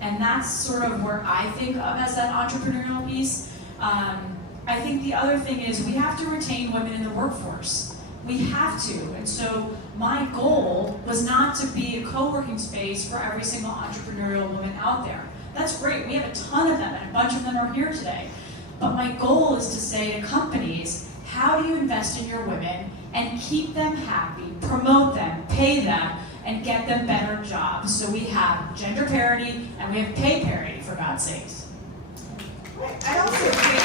And that's sort of where I think of as that entrepreneurial piece. I think the other thing is we have to retain women in the workforce. We have to. And so my goal was not to be a co-working space for every single entrepreneurial woman out there. That's great. We have a ton of them, and a bunch of them are here today. But my goal is to say to companies, how do you invest in your women and keep them happy, promote them, pay them, and get them better jobs? So we have gender parity and we have pay parity, for God's sakes. I also think.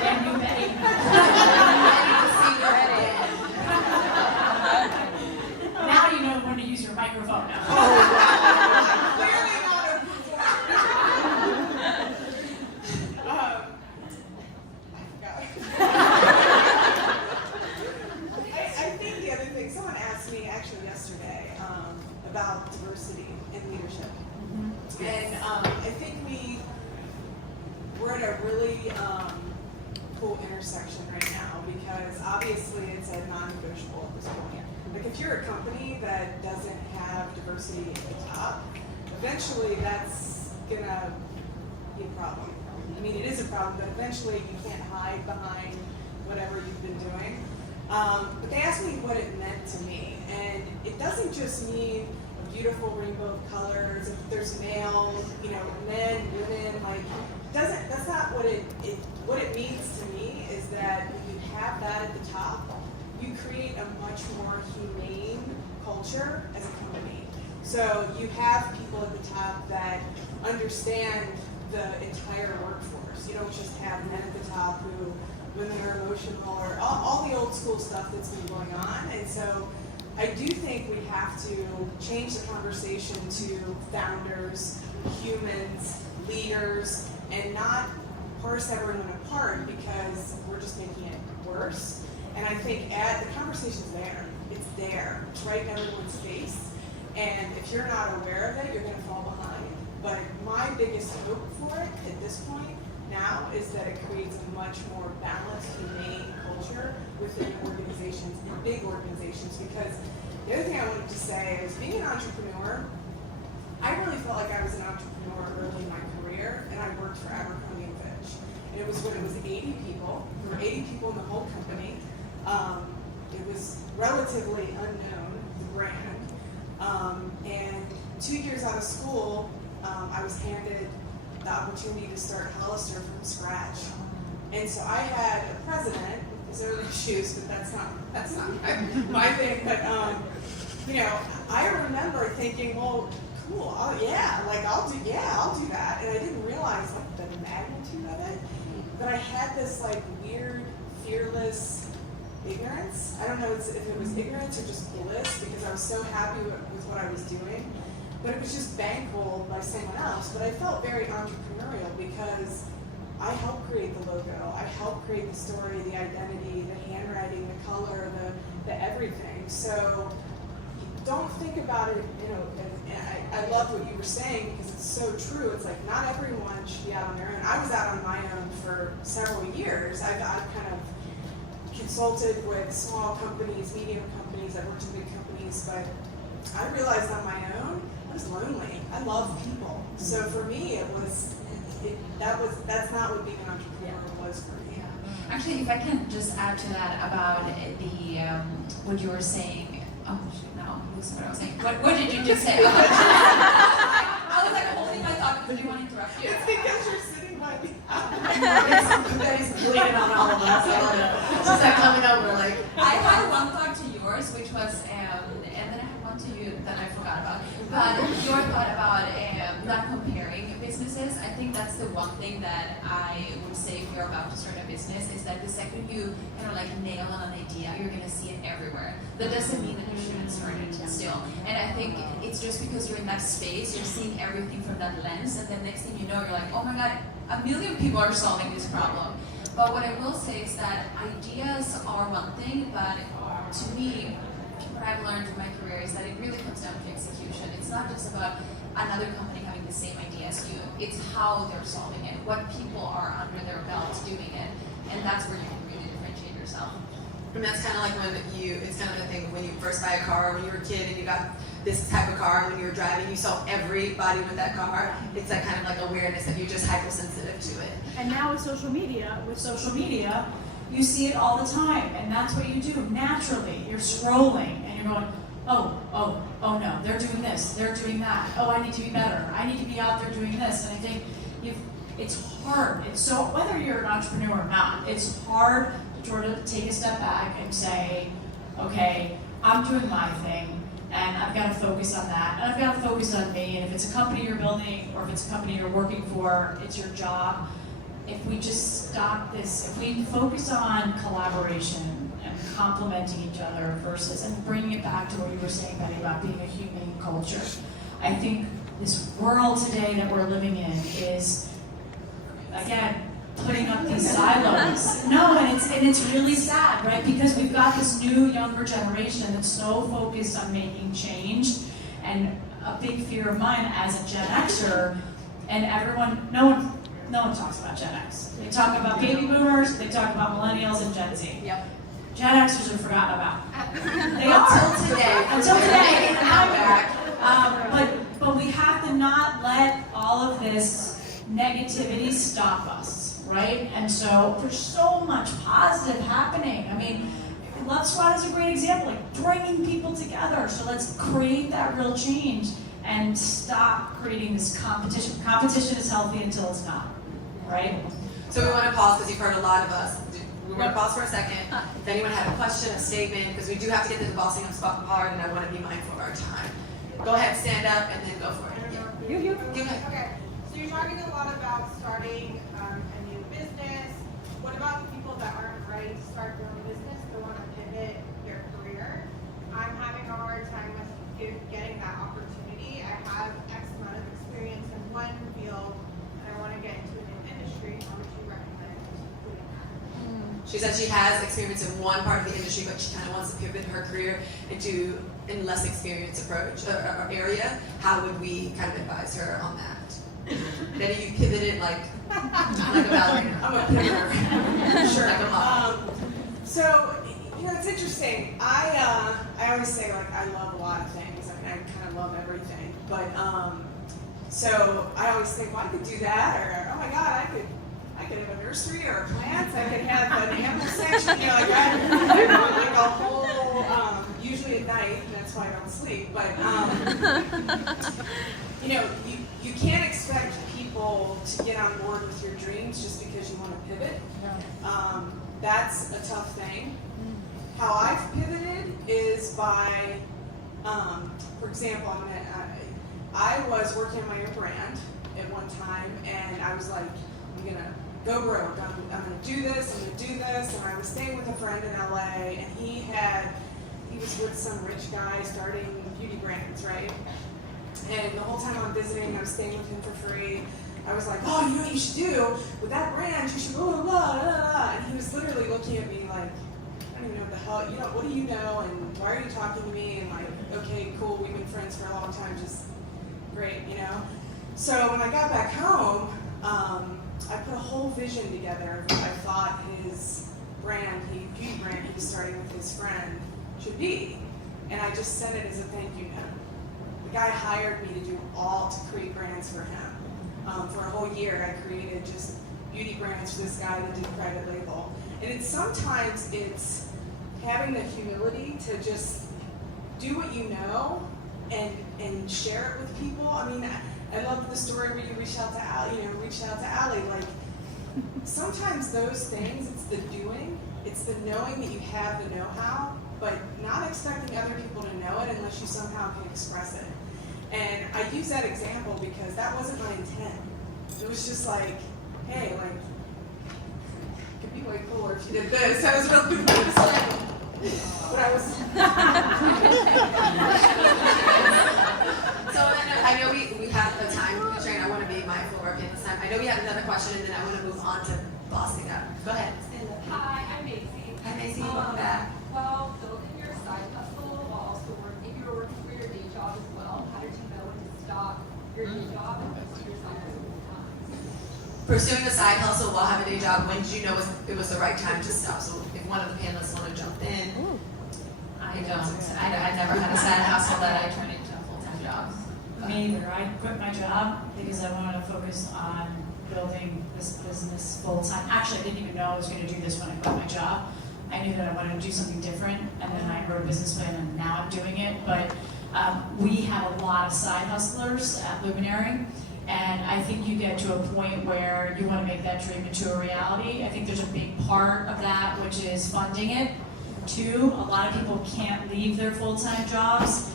Damn you, Betty. Now you know when to use your microphone. Clearly not a I think the other thing, someone asked me actually yesterday about diversity in leadership. And I think we're at a really cool intersection right now, because obviously it's a non-negotiable at this point. Like, if you're a company that doesn't have diversity at the top, eventually that's gonna be a problem. I mean, it is a problem, but eventually you can't hide behind whatever you've been doing. But they asked me what it meant to me, and it doesn't just mean a beautiful rainbow of colors. If there's male, men, women, like, that's not what it means to me. Is that when you have that at the top, you create a much more humane culture as a company. So you have people at the top that understand the entire workforce. You don't just have men at the top who, women are emotional, or all the old school stuff that's been going on. And so I do think we have to change the conversation to founders, humans, leaders, and not parse everyone apart, because we're just making it worse. And I think the conversation's there. It's there. It's right in everyone's face. And if you're not aware of it, you're going to fall behind. But my biggest hope for it at this point now is that it creates a much more balanced, humane culture within organizations, and big organizations. Because the other thing I wanted to say is, being an entrepreneur, I really felt like I was an entrepreneur early in my career, and I worked for Abercrombie & Fitch. And it was when it was 80 people. There were 80 people in the whole company. It was relatively unknown, the brand. And 2 years out of school, I was handed the opportunity to start Hollister from scratch. And so I had a president with his early shoes, but that's not my thing. But I remember thinking, well, cool, I'll do that. And I didn't realize like the magnitude of it. But I had this like weird, fearless ignorance. I don't know if it was ignorance or just bliss, because I was so happy with what I was doing. But it was just bankrolled by someone else. But I felt very entrepreneurial, because I helped create the logo. I helped create the story, the identity, the handwriting, the color, the everything. So don't think about it, and I love what you were saying, because it's so true. It's like, not everyone should be out on their own. I was out on my own for several years. I've kind of consulted with small companies, medium companies, I've worked in big companies, but I realized on my own, I was lonely. I love people. So for me, that's not what being an entrepreneur was for me. Actually, if I can just add to that about what you were saying. Oh, no, listen what I was saying. What did you just say? I was like holding my thought because I didn't want to interrupt you. It's because you're sitting by me. It's bleeding on all of us. She's like coming over, like. I had one thought was, and then I had one to you that I forgot about. But your thought about not comparing businesses, I think that's the one thing that I would say if you're about to start a business is that the second you kind of like nail on an idea, you're going to see it everywhere. That doesn't mean that you shouldn't start it still. And I think it's just because you're in that space, you're seeing everything from that lens, and then next thing you know, you're like, oh my god, a million people are solving this problem. But what I will say is that ideas are one thing, but to me, what I've learned in my career is that it really comes down to execution. It's not just about another company having the same idea as you, it's how they're solving it, what people are under their belts doing it, and that's where you can really differentiate yourself. And that's kind of like it's kind of the thing when you first buy a car, when you were a kid and you got this type of car, and when you were driving, you saw everybody with that car. It's that kind of like awareness that you're just hypersensitive to it. And now with social media, you see it all the time, and that's what you do naturally. You're scrolling, and you're going, oh no, they're doing this, they're doing that. Oh, I need to be better. I need to be out there doing this. And I think it's hard. It's so whether you're an entrepreneur or not, it's hard to sort of take a step back and say, okay, I'm doing my thing. And I've got to focus on that. And I've got to focus on me. And if it's a company you're building or if it's a company you're working for, it's your job. If we just stop this, if we focus on collaboration and complementing each other versus, and bringing it back to what you were saying, Betty, about being a humane culture, I think this world today that we're living in is, again, putting up these silos. No, and it's really sad, right? Because we've got this new younger generation that's so focused on making change, and a big fear of mine as a Gen Xer, and no one talks about Gen X. They talk about baby boomers, they talk about millennials and Gen Z. Yep. Gen Xers are forgotten about. They Until today. Until today. But we have to not let all of this negativity stop us, right? And so there's so much positive happening. I mean, Love Squad is a great example, like bringing people together. So let's create that real change and stop creating this competition. Competition is healthy until it's not, right? So we want to pause because you've heard a lot of us. We want to pause for a second. If anyone had a question, a statement, because we do have to get to the bossing up spot part, and I want to be mindful of our time. Go ahead, stand up, and then go for it. Yeah. Go ahead. Okay, so you're talking a lot about starting a new business. What about the people that aren't ready to start their own business, that want to pivot their career? I'm having a hard time with getting that opportunity. I have X amount of experience in one field, and I want to get into a new industry. How would you recommend doing that? She said she has experience in one part of the industry, but she kind of wants to pivot her career into a less experienced approach or area. How would we kind of advise her on that? Betty, you pivoted like a ballerina. I'm a pivoter. Sure, like a model. So, it's interesting. I always say, like, I love a lot of things. I mean, I kind of love everything. But, so I always think, well, I could do that, or, oh my God, I could have a nursery or plants. I could have an animal section. Like a whole, usually at night, and that's why I don't sleep. But, you can't expect people to get on board with your dreams just because you want to pivot. That's a tough thing. How I've pivoted is by, for example, I was working on my own brand at one time, and I was like, I'm gonna go broke. I'm gonna do this. And I was staying with a friend in LA, and he was with some rich guy starting beauty brands, right? And the whole time I'm visiting, I was staying with him for free. I was like, oh, you know what you should do with that brand? You should blah, blah, blah, blah, blah. And he was literally looking at me like, I don't even know what the hell, what do you know? And why are you talking to me? And like, okay, cool, we've been friends for a long time, just great, So when I got back home, I put a whole vision together of what I thought his beauty brand he was starting with his friend should be. And I just sent it as a thank you note. The guy hired me to create brands for him. For a whole year, I created just beauty brands for this guy that did private label. And sometimes it's having the humility to just do what you know and share it with people. I mean, I love the story where you reach out to Allie. Like, sometimes those things, it's the doing, it's the knowing that you have the know-how, but not expecting other people to know it unless you somehow can express it. And I use that example because that wasn't my intent. It was just like, hey, like, it could be way cooler if you did this. I was really like, but I was. So I know we have a time constraint. I want to be mindful of our this time. I know we have another question, and then I want to move on to bossing up. Go ahead. Hi, I'm Macy. Hi, Macy. Welcome back. Well, building your side hustle while also working, if you were working for your day job as well, how did you know when to stop your day job and pursue your side hustle full time? Pursuing a side hustle while having a day job, when did you know it was the right time to stop? So if one of the panelists want to jump in. I don't. I never had a side hustle that I turned into a full-time job. Me either. I quit my job because I wanted to focus on building this business full time. Actually, I didn't even know I was going to do this when I quit my job. I knew that I wanted to do something different, and then I wrote a business plan, and now I'm doing it. But we have a lot of side hustlers at Luminary, and I think you get to a point where you want to make that dream into a reality. I think there's a big part of that, which is funding it. Two, a lot of people can't leave their full-time jobs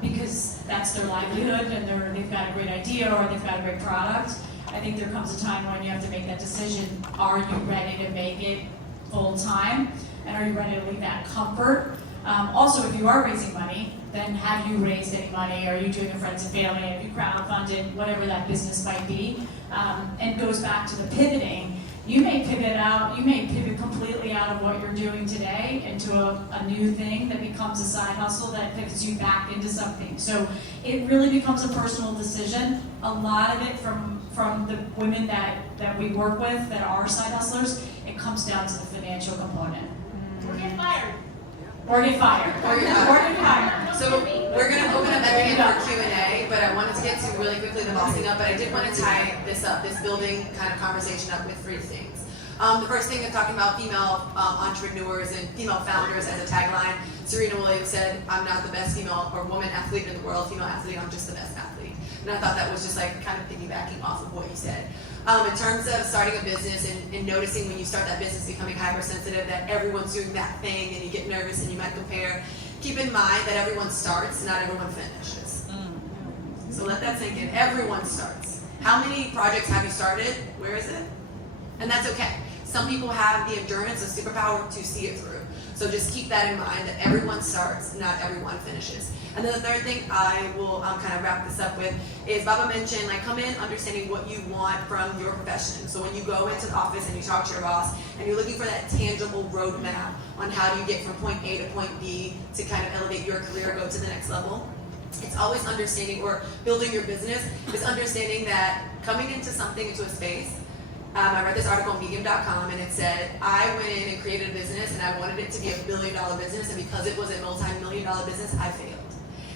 because that's their livelihood, and they've got a great idea or they've got a great product. I think there comes a time when you have to make that decision. Are you ready to make it full-time? And are you ready to leave that comfort? Also, if you are raising money, then have you raised any money? Are you doing a friends and family? Have you crowdfunded? Whatever that business might be. And goes back to the pivoting. You may pivot completely out of what you're doing today into a new thing that becomes a side hustle that pivots you back into something. So it really becomes a personal decision. A lot of it from the women that we work with that are side hustlers, it comes down to the financial component. Or get fired. Or get fired. Or get fired. So we're going to open up at the end for Q&A, but I wanted to get to really quickly the bossing up, but I did want to tie this building kind of conversation up with three things. The first thing is talking about female entrepreneurs and female founders as a tagline. Serena Williams said, I'm not the best female or woman athlete in the world, female athlete, I'm just the best athlete. And I thought that was just like kind of piggybacking off of what you said. In terms of starting a business and noticing when you start that business becoming hypersensitive that everyone's doing that thing and you get nervous and you might compare, keep in mind that everyone starts, not everyone finishes. So let that sink in. Everyone starts. How many projects have you started? Where is it? And that's okay. Some people have the endurance, a superpower to see it through. So just keep that in mind that everyone starts, not everyone finishes. And then the third thing I will kind of wrap this up with is Babba mentioned, like, come in understanding what you want from your profession. So when you go into the office and you talk to your boss and you're looking for that tangible roadmap on how do you get from point A to point B to kind of elevate your career, go to the next level, it's always understanding, or building your business is understanding that coming into something, into a space. I read this article on Medium.com and it said, I went in and created a business and I wanted it to be $1 billion business, and because it was a multi-million-dollar business, I failed.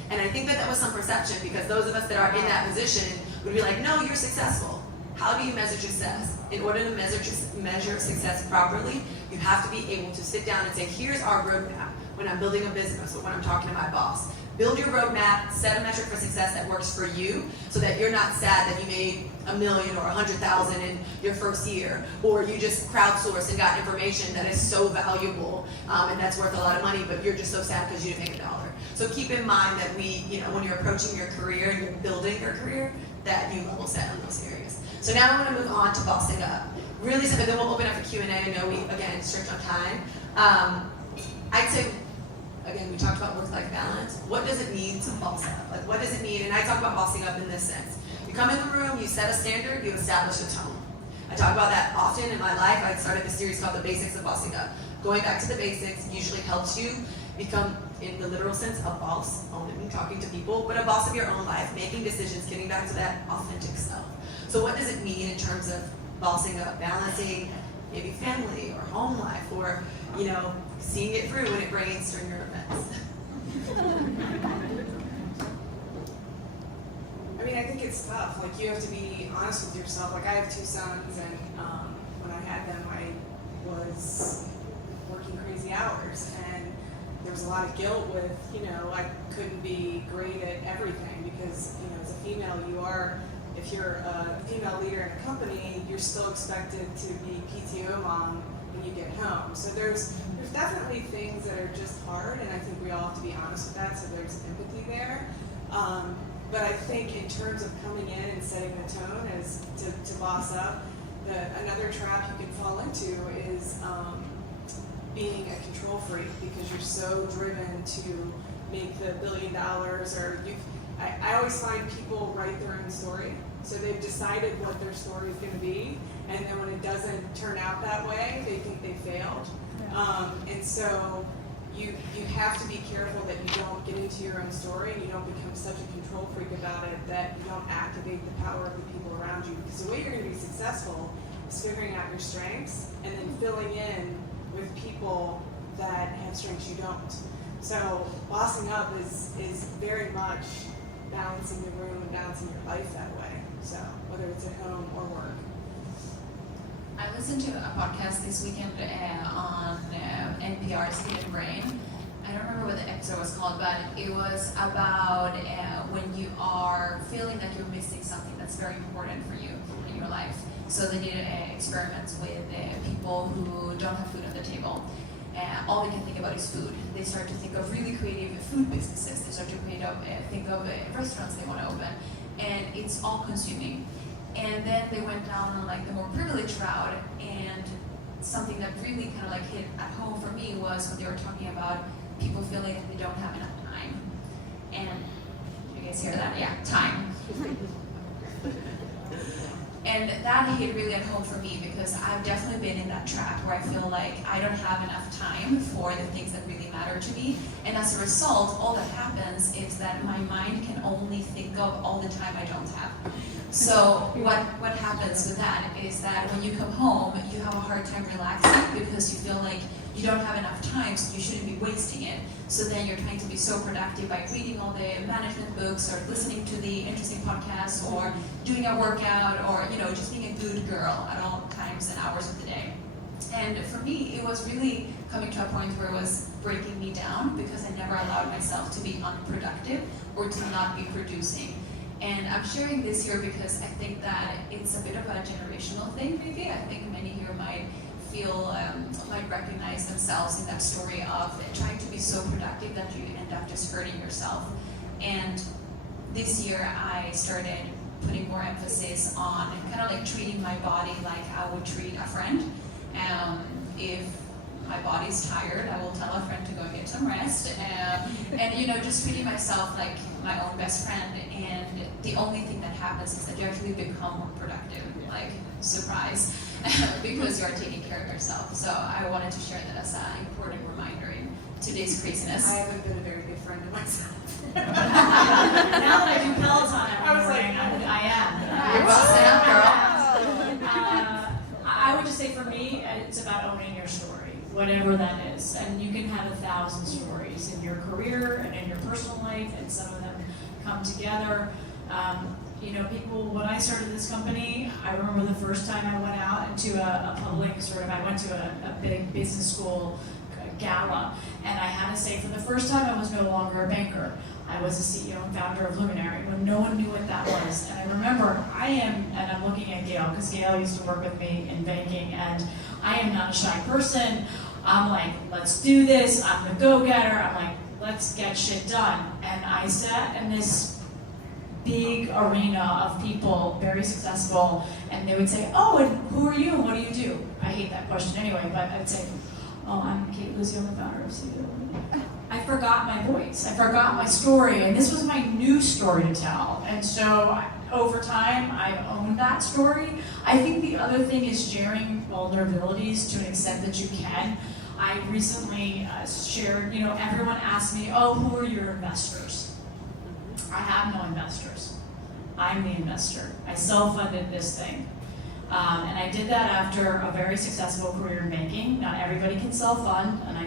And I think that was some perception, because those of us that are in that position would be like, no, you're successful. How do you measure success? In order to measure success properly, you have to be able to sit down and say, here's our roadmap when I'm building a business or when I'm talking to my boss. Build your roadmap, set a metric for success that works for you so that you're not sad that you made $1 million or $100,000 in your first year, or you just crowdsourced and got information that is so valuable and that's worth a lot of money, but you're just so sad because you didn't make $1. So keep in mind that when you're approaching your career and you're building your career, that you level set in those areas. So now I'm going to move on to bossing up. Really simple, then we'll open up for Q&A. I know we, again, strict on time. I'd say, again, we talked about work-life balance. What does it mean to boss up? Like, what does it mean? And I talk about bossing up in this sense. You come in the room, you set a standard, you establish a tone. I talk about that often in my life. I started this series called The Basics of Bossing Up. Going back to the basics usually helps you become, in the literal sense, a boss, owning, talking to people, but a boss of your own life, making decisions, getting back to that authentic self. So what does it mean in terms of bossing up, balancing maybe family or home life, or, seeing it through when it rains during your events? I mean, I think it's tough. Like, you have to be honest with yourself. Like, I have 2 sons, and when I had them, I was working crazy hours, and there was a lot of guilt with, I couldn't be great at everything because, as a female, if you're a female leader in a company, you're still expected to be PTO mom, when you get home. So there's definitely things that are just hard, and I think we all have to be honest with that, so there's empathy there. But I think in terms of coming in and setting the tone as to boss up, another trap you can fall into is being a control freak, because you're so driven to make the $1 billion, or I always find people write their own story. So they've decided what their story is going to be, and then when it doesn't turn out that way, they think they failed. And so you have to be careful that you don't get into your own story and you don't become such a control freak about it that you don't activate the power of the people around you. Because the way you're going to be successful is figuring out your strengths and then filling in with people that have strengths you don't. So bossing up is very much balancing the room and balancing your life that way. So whether it's at home or work. I listened to a podcast this weekend on NPR's Hidden Brain. I don't remember what the episode was called, but it was about when you are feeling that you're missing something that's very important for you in your life. So they did experiments with people who don't have food on the table. All they can think about is food. They start to think of really creative food businesses. They start to think of restaurants they want to open, and it's all consuming. And then they went down on like the more privileged route, and something that really kind of like hit at home for me was when they were talking about people feeling that they don't have enough time. And you guys hear that? Yeah, time. And that hit really at home for me, because I've definitely been in that trap where I feel like I don't have enough time for the things that really matter to me. And as a result, all that happens is that my mind can only think of all the time I don't have. So what happens with that is that when you come home, you have a hard time relaxing because you feel like you don't have enough time, so you shouldn't be wasting it. So then you're trying to be so productive by reading all the management books, or listening to the interesting podcasts, or doing a workout, or just being a good girl at all times and hours of the day. And for me, it was really coming to a point where it was breaking me down, because I never allowed myself to be unproductive or to not be producing. And I'm sharing this here because I think that it's a bit of a generational thing, maybe. I think many here might recognize themselves in that story of trying to be so productive that you end up just hurting yourself. And this year I started putting more emphasis on kind of like treating my body like I would treat a friend. If my body's tired, I will tell a friend to go and get some rest. And just treating myself like my own best friend. And the only thing that happens is that you actually become more productive. Like, surprise, because you are taking care of yourself. So I wanted to share that as an important reminder in today's craziness. I haven't been a very good friend to myself. Now that I do Peloton every morning, I am. You're well set up, girl. I would just say for me, it's about owning your story, whatever that is. And you can have 1,000 stories in your career and in your personal life, and some of them come together. When I started this company, I remember the first time I went out into a public I went to a big business school gala, and I had to say for the first time I was no longer a banker. I was the CEO and founder of Luminary, when no one knew what that was. And I remember and I'm looking at Gail, because Gail used to work with me in banking, and I am not a shy person. I'm like, let's do this, I'm the go-getter, I'm like, let's get shit done. And I sat in this big arena of people, very successful, and they would say, oh, and who are you and what do you do? I hate that question anyway, but I'd say, oh, I'm Cate Luzio, the founder of CEO. I forgot my voice, I forgot my story, and this was my new story to tell. And so over time, I owned that story. I think the other thing is sharing vulnerabilities to an extent that you can. I recently shared, everyone asked me, oh, who are your investors? I have no investors. I'm the investor. I self-funded this thing. And I did that after a very successful career in banking. Not everybody can self-fund, and I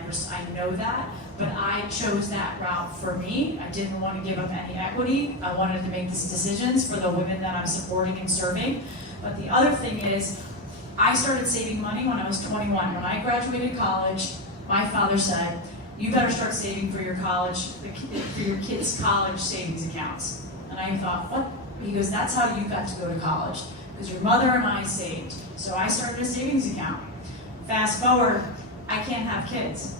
know that, but I chose that route for me. I didn't want to give up any equity. I wanted to make these decisions for the women that I'm supporting and serving. But the other thing is, I started saving money when I was 21. When I graduated college, my father said, you better start saving for your kids' college savings accounts. And I thought, what? He goes, that's how you got to go to college, because your mother and I saved. So I started a savings account. Fast forward, I can't have kids.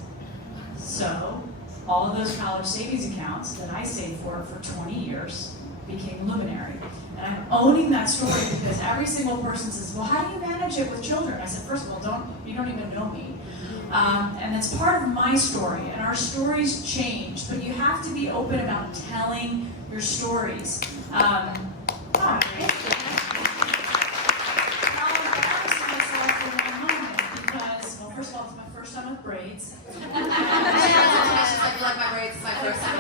So all of those college savings accounts that I saved for 20 years became Luminary. And I'm owning that story because every single person says, well, how do you manage it with children? I said, first of all, you don't even know me. And that's part of my story, and our stories change, but you have to be open about telling your stories. How embarrassing myself in that moment because, well, first of all, it's my first time with braids. I feel like my braids is my first time.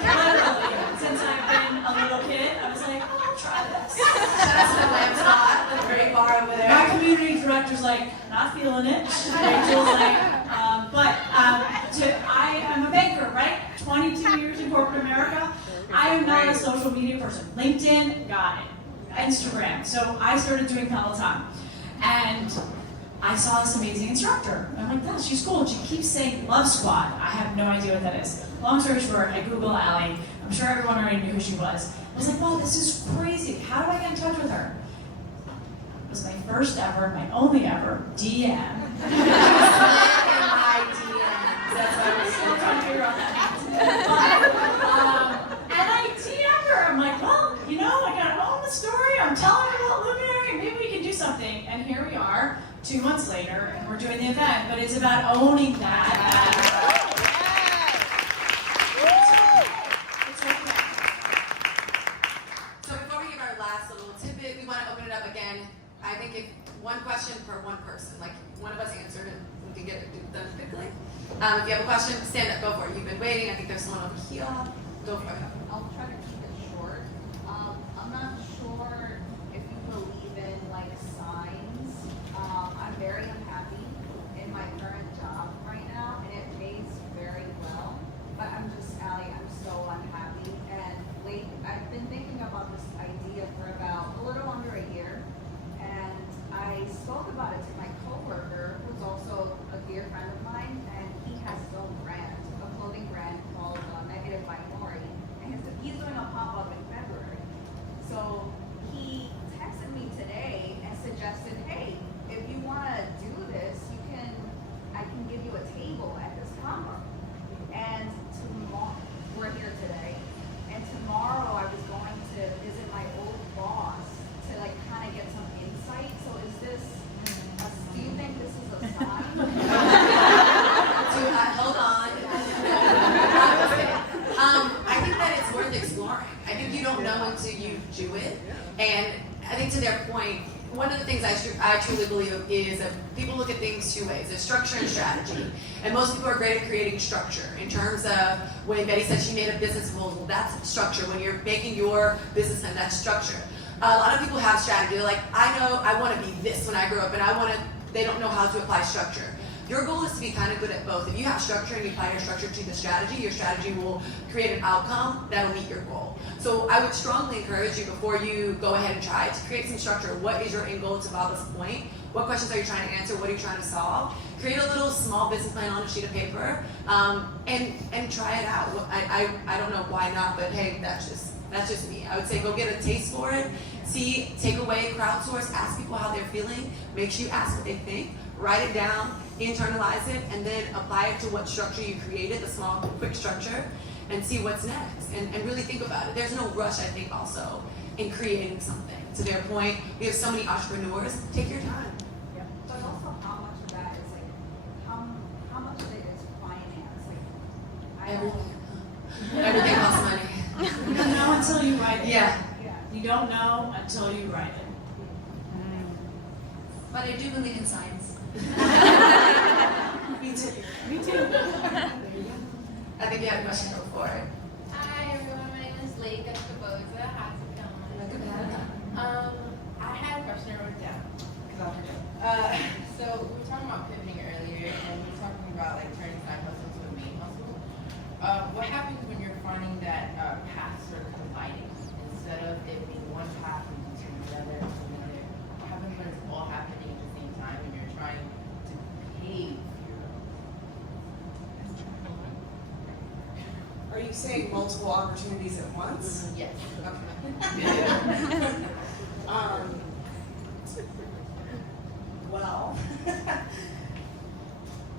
Literally, since I've been a little kid, I was like, oh, I'll try this. Shout out to the lamb spot, the great bar over there. My community director's like, not feeling it. Rachel's like, I am a banker, right? 22 years in corporate America. I am not a social media person. LinkedIn, got it. Instagram. So I started doing Peloton. And I saw this amazing instructor. I'm like, that, she's cool. She keeps saying Love Squad. I have no idea what that is. Long story short, I Google Allie. I'm sure everyone already knew who she was. I was like, wow, this is crazy. How do I get in touch with her? It was my first ever, my only ever DM. That's why we're still trying to figure out that. And I DM'd her. I'm like, well, I gotta own the story. I'm telling her about Luminary. Maybe we can do something. And here we are, 2 months later, and we're doing the event. But it's about owning that. It's okay. So before we give our last little tidbit, we want to open it up again. I think if one question per one person, like one of us answered it, we can get it done quickly. If you have a question, stand up, go for it. You've been waiting. I think there's someone over here. Go for it. I'll try to keep it short. I'm not sure if you believe in like signs. I'm very unhappy in my current job right now, and it pays very well. But I'm so unhappy. And I've been thinking about this idea for about a little under a year, and I spoke about it to my coworker, who's also a dear friend of mine, and he has his own brand, a clothing brand called Negative Minority, and he's doing a pop-up in February. So he texted me today and suggested, hey, if you want to do this, I can give you a table at this pop-up. And tomorrow, we're here today, and tomorrow I was going to visit my old boss to kind of get some insight. So do you think this is a sign? Hold on. I think that it's worth exploring. I think you don't know until you do it. And I think to their point, one of the things I truly believe is that people look at things two ways. There's structure and strategy. And most people are great at creating structure. In terms of when Betty said she made a business proposal, that's structure. When you're making your business plan, that's structure. A lot of people have strategy. They're like, I know I want to be this when I grow up, and they don't know how to apply structure. Your goal is to be kind of good at both. If you have structure and you apply your structure to the strategy, your strategy will create an outcome that will meet your goal. So I would strongly encourage you, before you go ahead and try, to create some structure. What is your end goal to Babba's point? What questions are you trying to answer? What are you trying to solve? Create a little small business plan on a sheet of paper, and try it out. I don't know why not, but hey, that's just me. I would say go get a taste for it. See, take away, crowdsource, ask people how they're feeling. Make sure you ask what they think. Write it down, internalize it, and then apply it to what structure you created, the small, quick structure, and see what's next. And really think about it. There's no rush, I think, also, in creating something. To their point, we have so many entrepreneurs. Take your time. But also, how much of that is how much of it is finance? Everything costs money. You don't know until you write it. Yeah. You don't know until you write it. But I do believe in science. Me too. Me too. I think you had a question before. Hi everyone, my name is Lake Escoboza. How's it going? I had a question I wrote down. So we were talking about pivoting earlier, and we were talking about turning side hustle to a main hustle. What happens when you're finding that paths are colliding instead of it being one path and to another? What happens when it's all happening at the same time and you're trying to pave your Are you saying multiple opportunities at once? yes? Okay. well.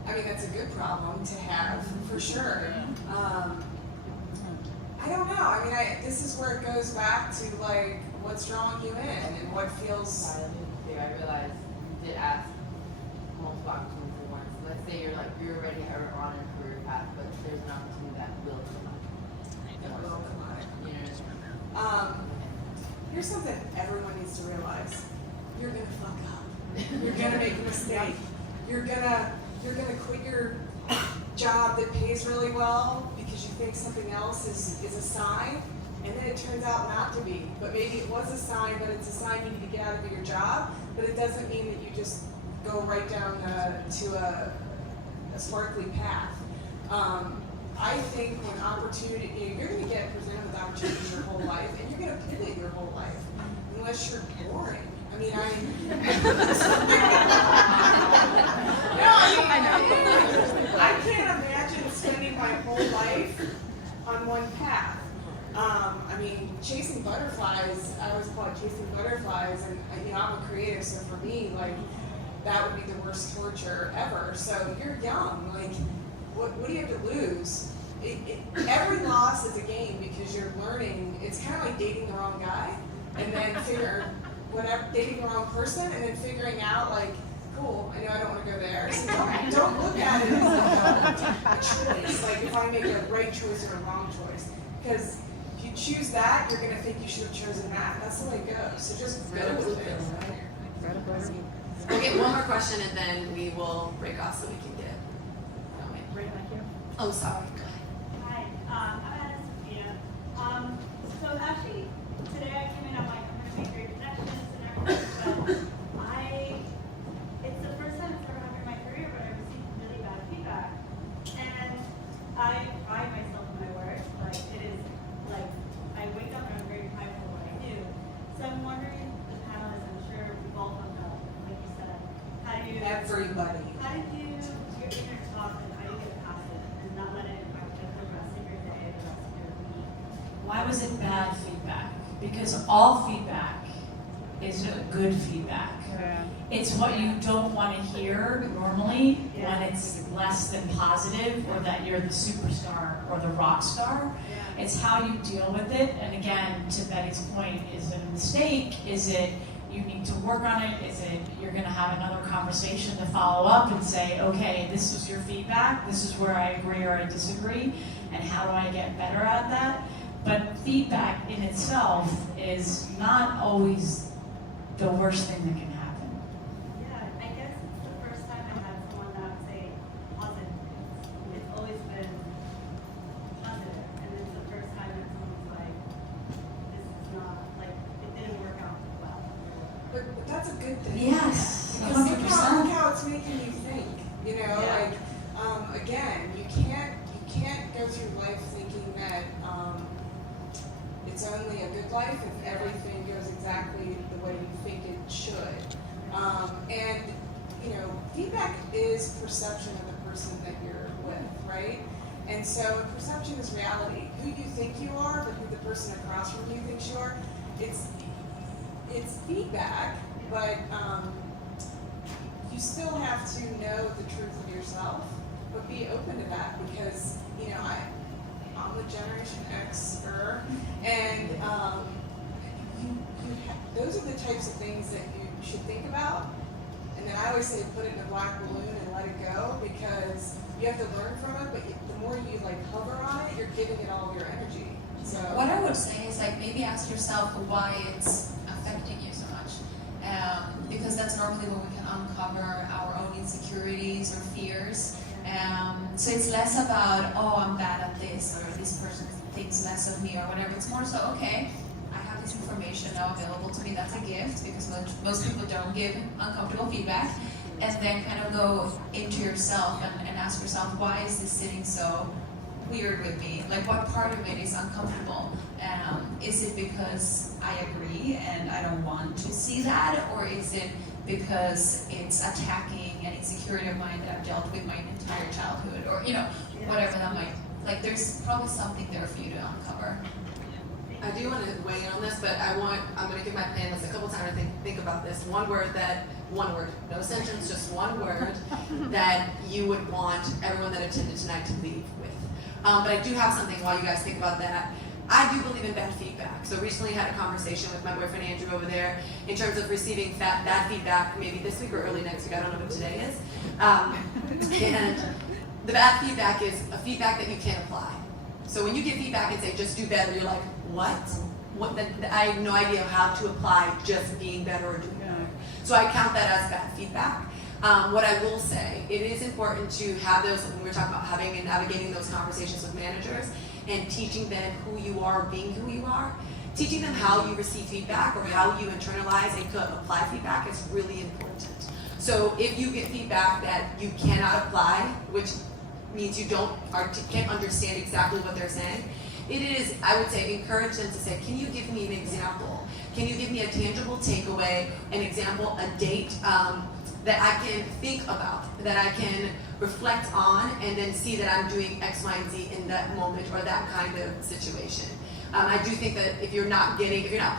I mean, that's a good problem to have, for sure. I don't know. I mean, this is where it goes back to like what's drawing you in and what feels. I realized you did ask multiple opportunities at once. Let's say you're already on a career path, but there's an opportunity that will come up. You know. Here's something everyone needs to realize: you're gonna fuck up. You're gonna make a mistake. You're gonna quit your job that pays really well because you think something else is a sign, and then it turns out not to be. But maybe it was a sign, but it's a sign you need to get out of your job. But it doesn't mean that you just go right down to a sparkly path. I think when opportunity, you're going to get presented with opportunities your whole life, and you're going to pivot your whole life, unless you're boring. I mean, I can't imagine spending my whole life on one path. I mean, chasing butterflies, I always call it chasing butterflies, and I'm a creative, so for me, like, that would be the worst torture ever. So you're young, like, what do you have to lose? Every loss is a gain because you're learning. It's kind of like dating the wrong guy, and then dating the wrong person, and then figuring out like, cool, I know I don't want to go there. So don't look at it as like a choice. Like if I make a right choice or a wrong choice, because if you choose that, you're gonna think you should have chosen that. That's the way it goes. So just go with it. We'll get one more question and then we will break off so we can get going. Right back here. Oh, sorry. Hi, I'm Anna Sophia. So actually, today I came in, I'm like, I'm gonna make great connections and everything, but it's the first time it's ever happened in my career, but I received really bad feedback. And I pride myself in my work, like, it is, like, I wake up and I'm very prideful of what I do. So I'm wondering, the panelists, I'm sure we've all done that, like you said, how do you, Everybody. your inner talk, and how do you get past it and not let it impact the rest of your day, the rest of your week? Why was it bad feedback? Because all feedback is good feedback. Yeah. It's what you don't want to hear normally when it's less than positive or that you're the superstar or the rock star. Yeah. It's how you deal with it. And again, to Betty's point, is it a mistake? Is it you need to work on it? Is it you're going to have another conversation to follow up and say, okay, this was your feedback. This is where I agree or I disagree. And how do I get better at that? But feedback in itself is not always the worst thing that can happen. Yeah, I guess it's the first time I had someone not say positive things. It's always been positive, and it's the first time that someone's like, this is not, like, it didn't work out well. But that's a good thing. Yes, Because look how it's making you think. You know, like again, you can't go through life thinking that it's only a good life if everything goes exactly the way you think it should. And feedback is perception of the person that you're with, right? And so perception is reality. Who you think you are, but who the person across from you thinks you are. It's feedback, but you still have to know the truth of yourself, but be open to that because I'm a Generation X-er, and those are the types of things that you should think about. And then I always say put it in a black balloon and let it go because you have to learn from it. But the more you hover on it, you're giving it all of your energy. So what I would say is maybe ask yourself why it's affecting you so much, because that's normally when we can uncover our own insecurities or fears. So it's less about, oh, I'm bad at this, or this person thinks less of me, or whatever. It's more so, okay, I have this information now available to me. That's a gift, because most people don't give uncomfortable feedback. And then kind of go into yourself and ask yourself, why is this sitting so weird with me? Like, what part of it is uncomfortable? Is it because I agree and I don't want to see that? Or is it because it's attacking an insecurity of mine that I've dealt with my entire childhood? Or, whatever that might, there's probably something there for you to uncover. I do want to weigh in on this, but I'm going to give my panelists a couple times to think about this. One word that one word, no sentence, just one word that you would want everyone that attended tonight to leave with. But I do have something while you guys think about that. I do believe in bad feedback. So recently I had a conversation with my boyfriend Andrew over there in terms of receiving bad feedback, maybe this week or early next week, I don't know what today is. And the bad feedback is a feedback that you can't apply. So when you get feedback and say, just do better, you're like, what? I have no idea how to apply just being better or doing better. So I count that as bad feedback. What I will say, it is important to have those, when we're talking about having and navigating those conversations with managers and teaching them who you are, being who you are, teaching them how you receive feedback or how you internalize and could apply feedback is really important. So if you get feedback that you cannot apply, which means you can't understand exactly what they're saying, it is, I would say, encourage them to say, can you give me an example? Can you give me a tangible takeaway, an example, a date that I can think about, that I can reflect on, and then see that I'm doing X, Y, and Z in that moment or that kind of situation. I do think that if you're not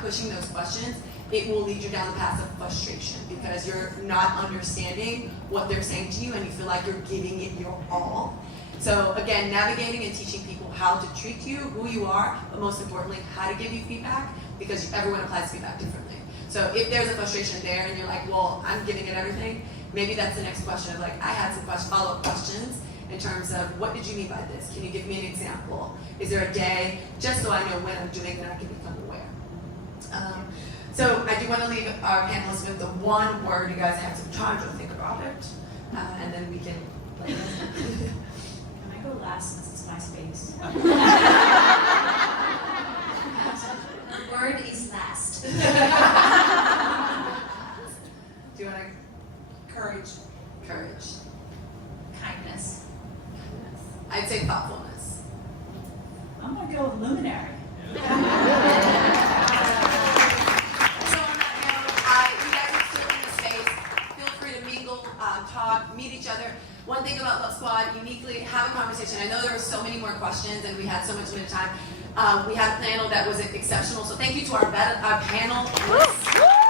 pushing those questions, it will lead you down the path of frustration because you're not understanding what they're saying to you and you feel like you're giving it your all. So again, navigating and teaching people how to treat you, who you are, but most importantly, how to give you feedback, because everyone applies feedback differently. So if there's a frustration there and you're like, well, I'm giving it everything, maybe that's the next question of like, I had some follow-up questions in terms of what did you mean by this? Can you give me an example? Is there a day? Just so I know when I'm doing it, I can become aware. So I do want to leave our panelists with the one word. You guys have some time to think about it, and then we can. Can I go last since it's my space? The word is last. Do you want to? Courage. Courage. Kindness. I'd say thoughtfulness. I'm gonna go with Luminary. So on that note, you guys are still in the space. Feel free to mingle, talk, meet each other. One thing about Love Squad, uniquely have a conversation. I know there were so many more questions and we had so much limited time. We had a panel that was exceptional. So thank you to our panelists.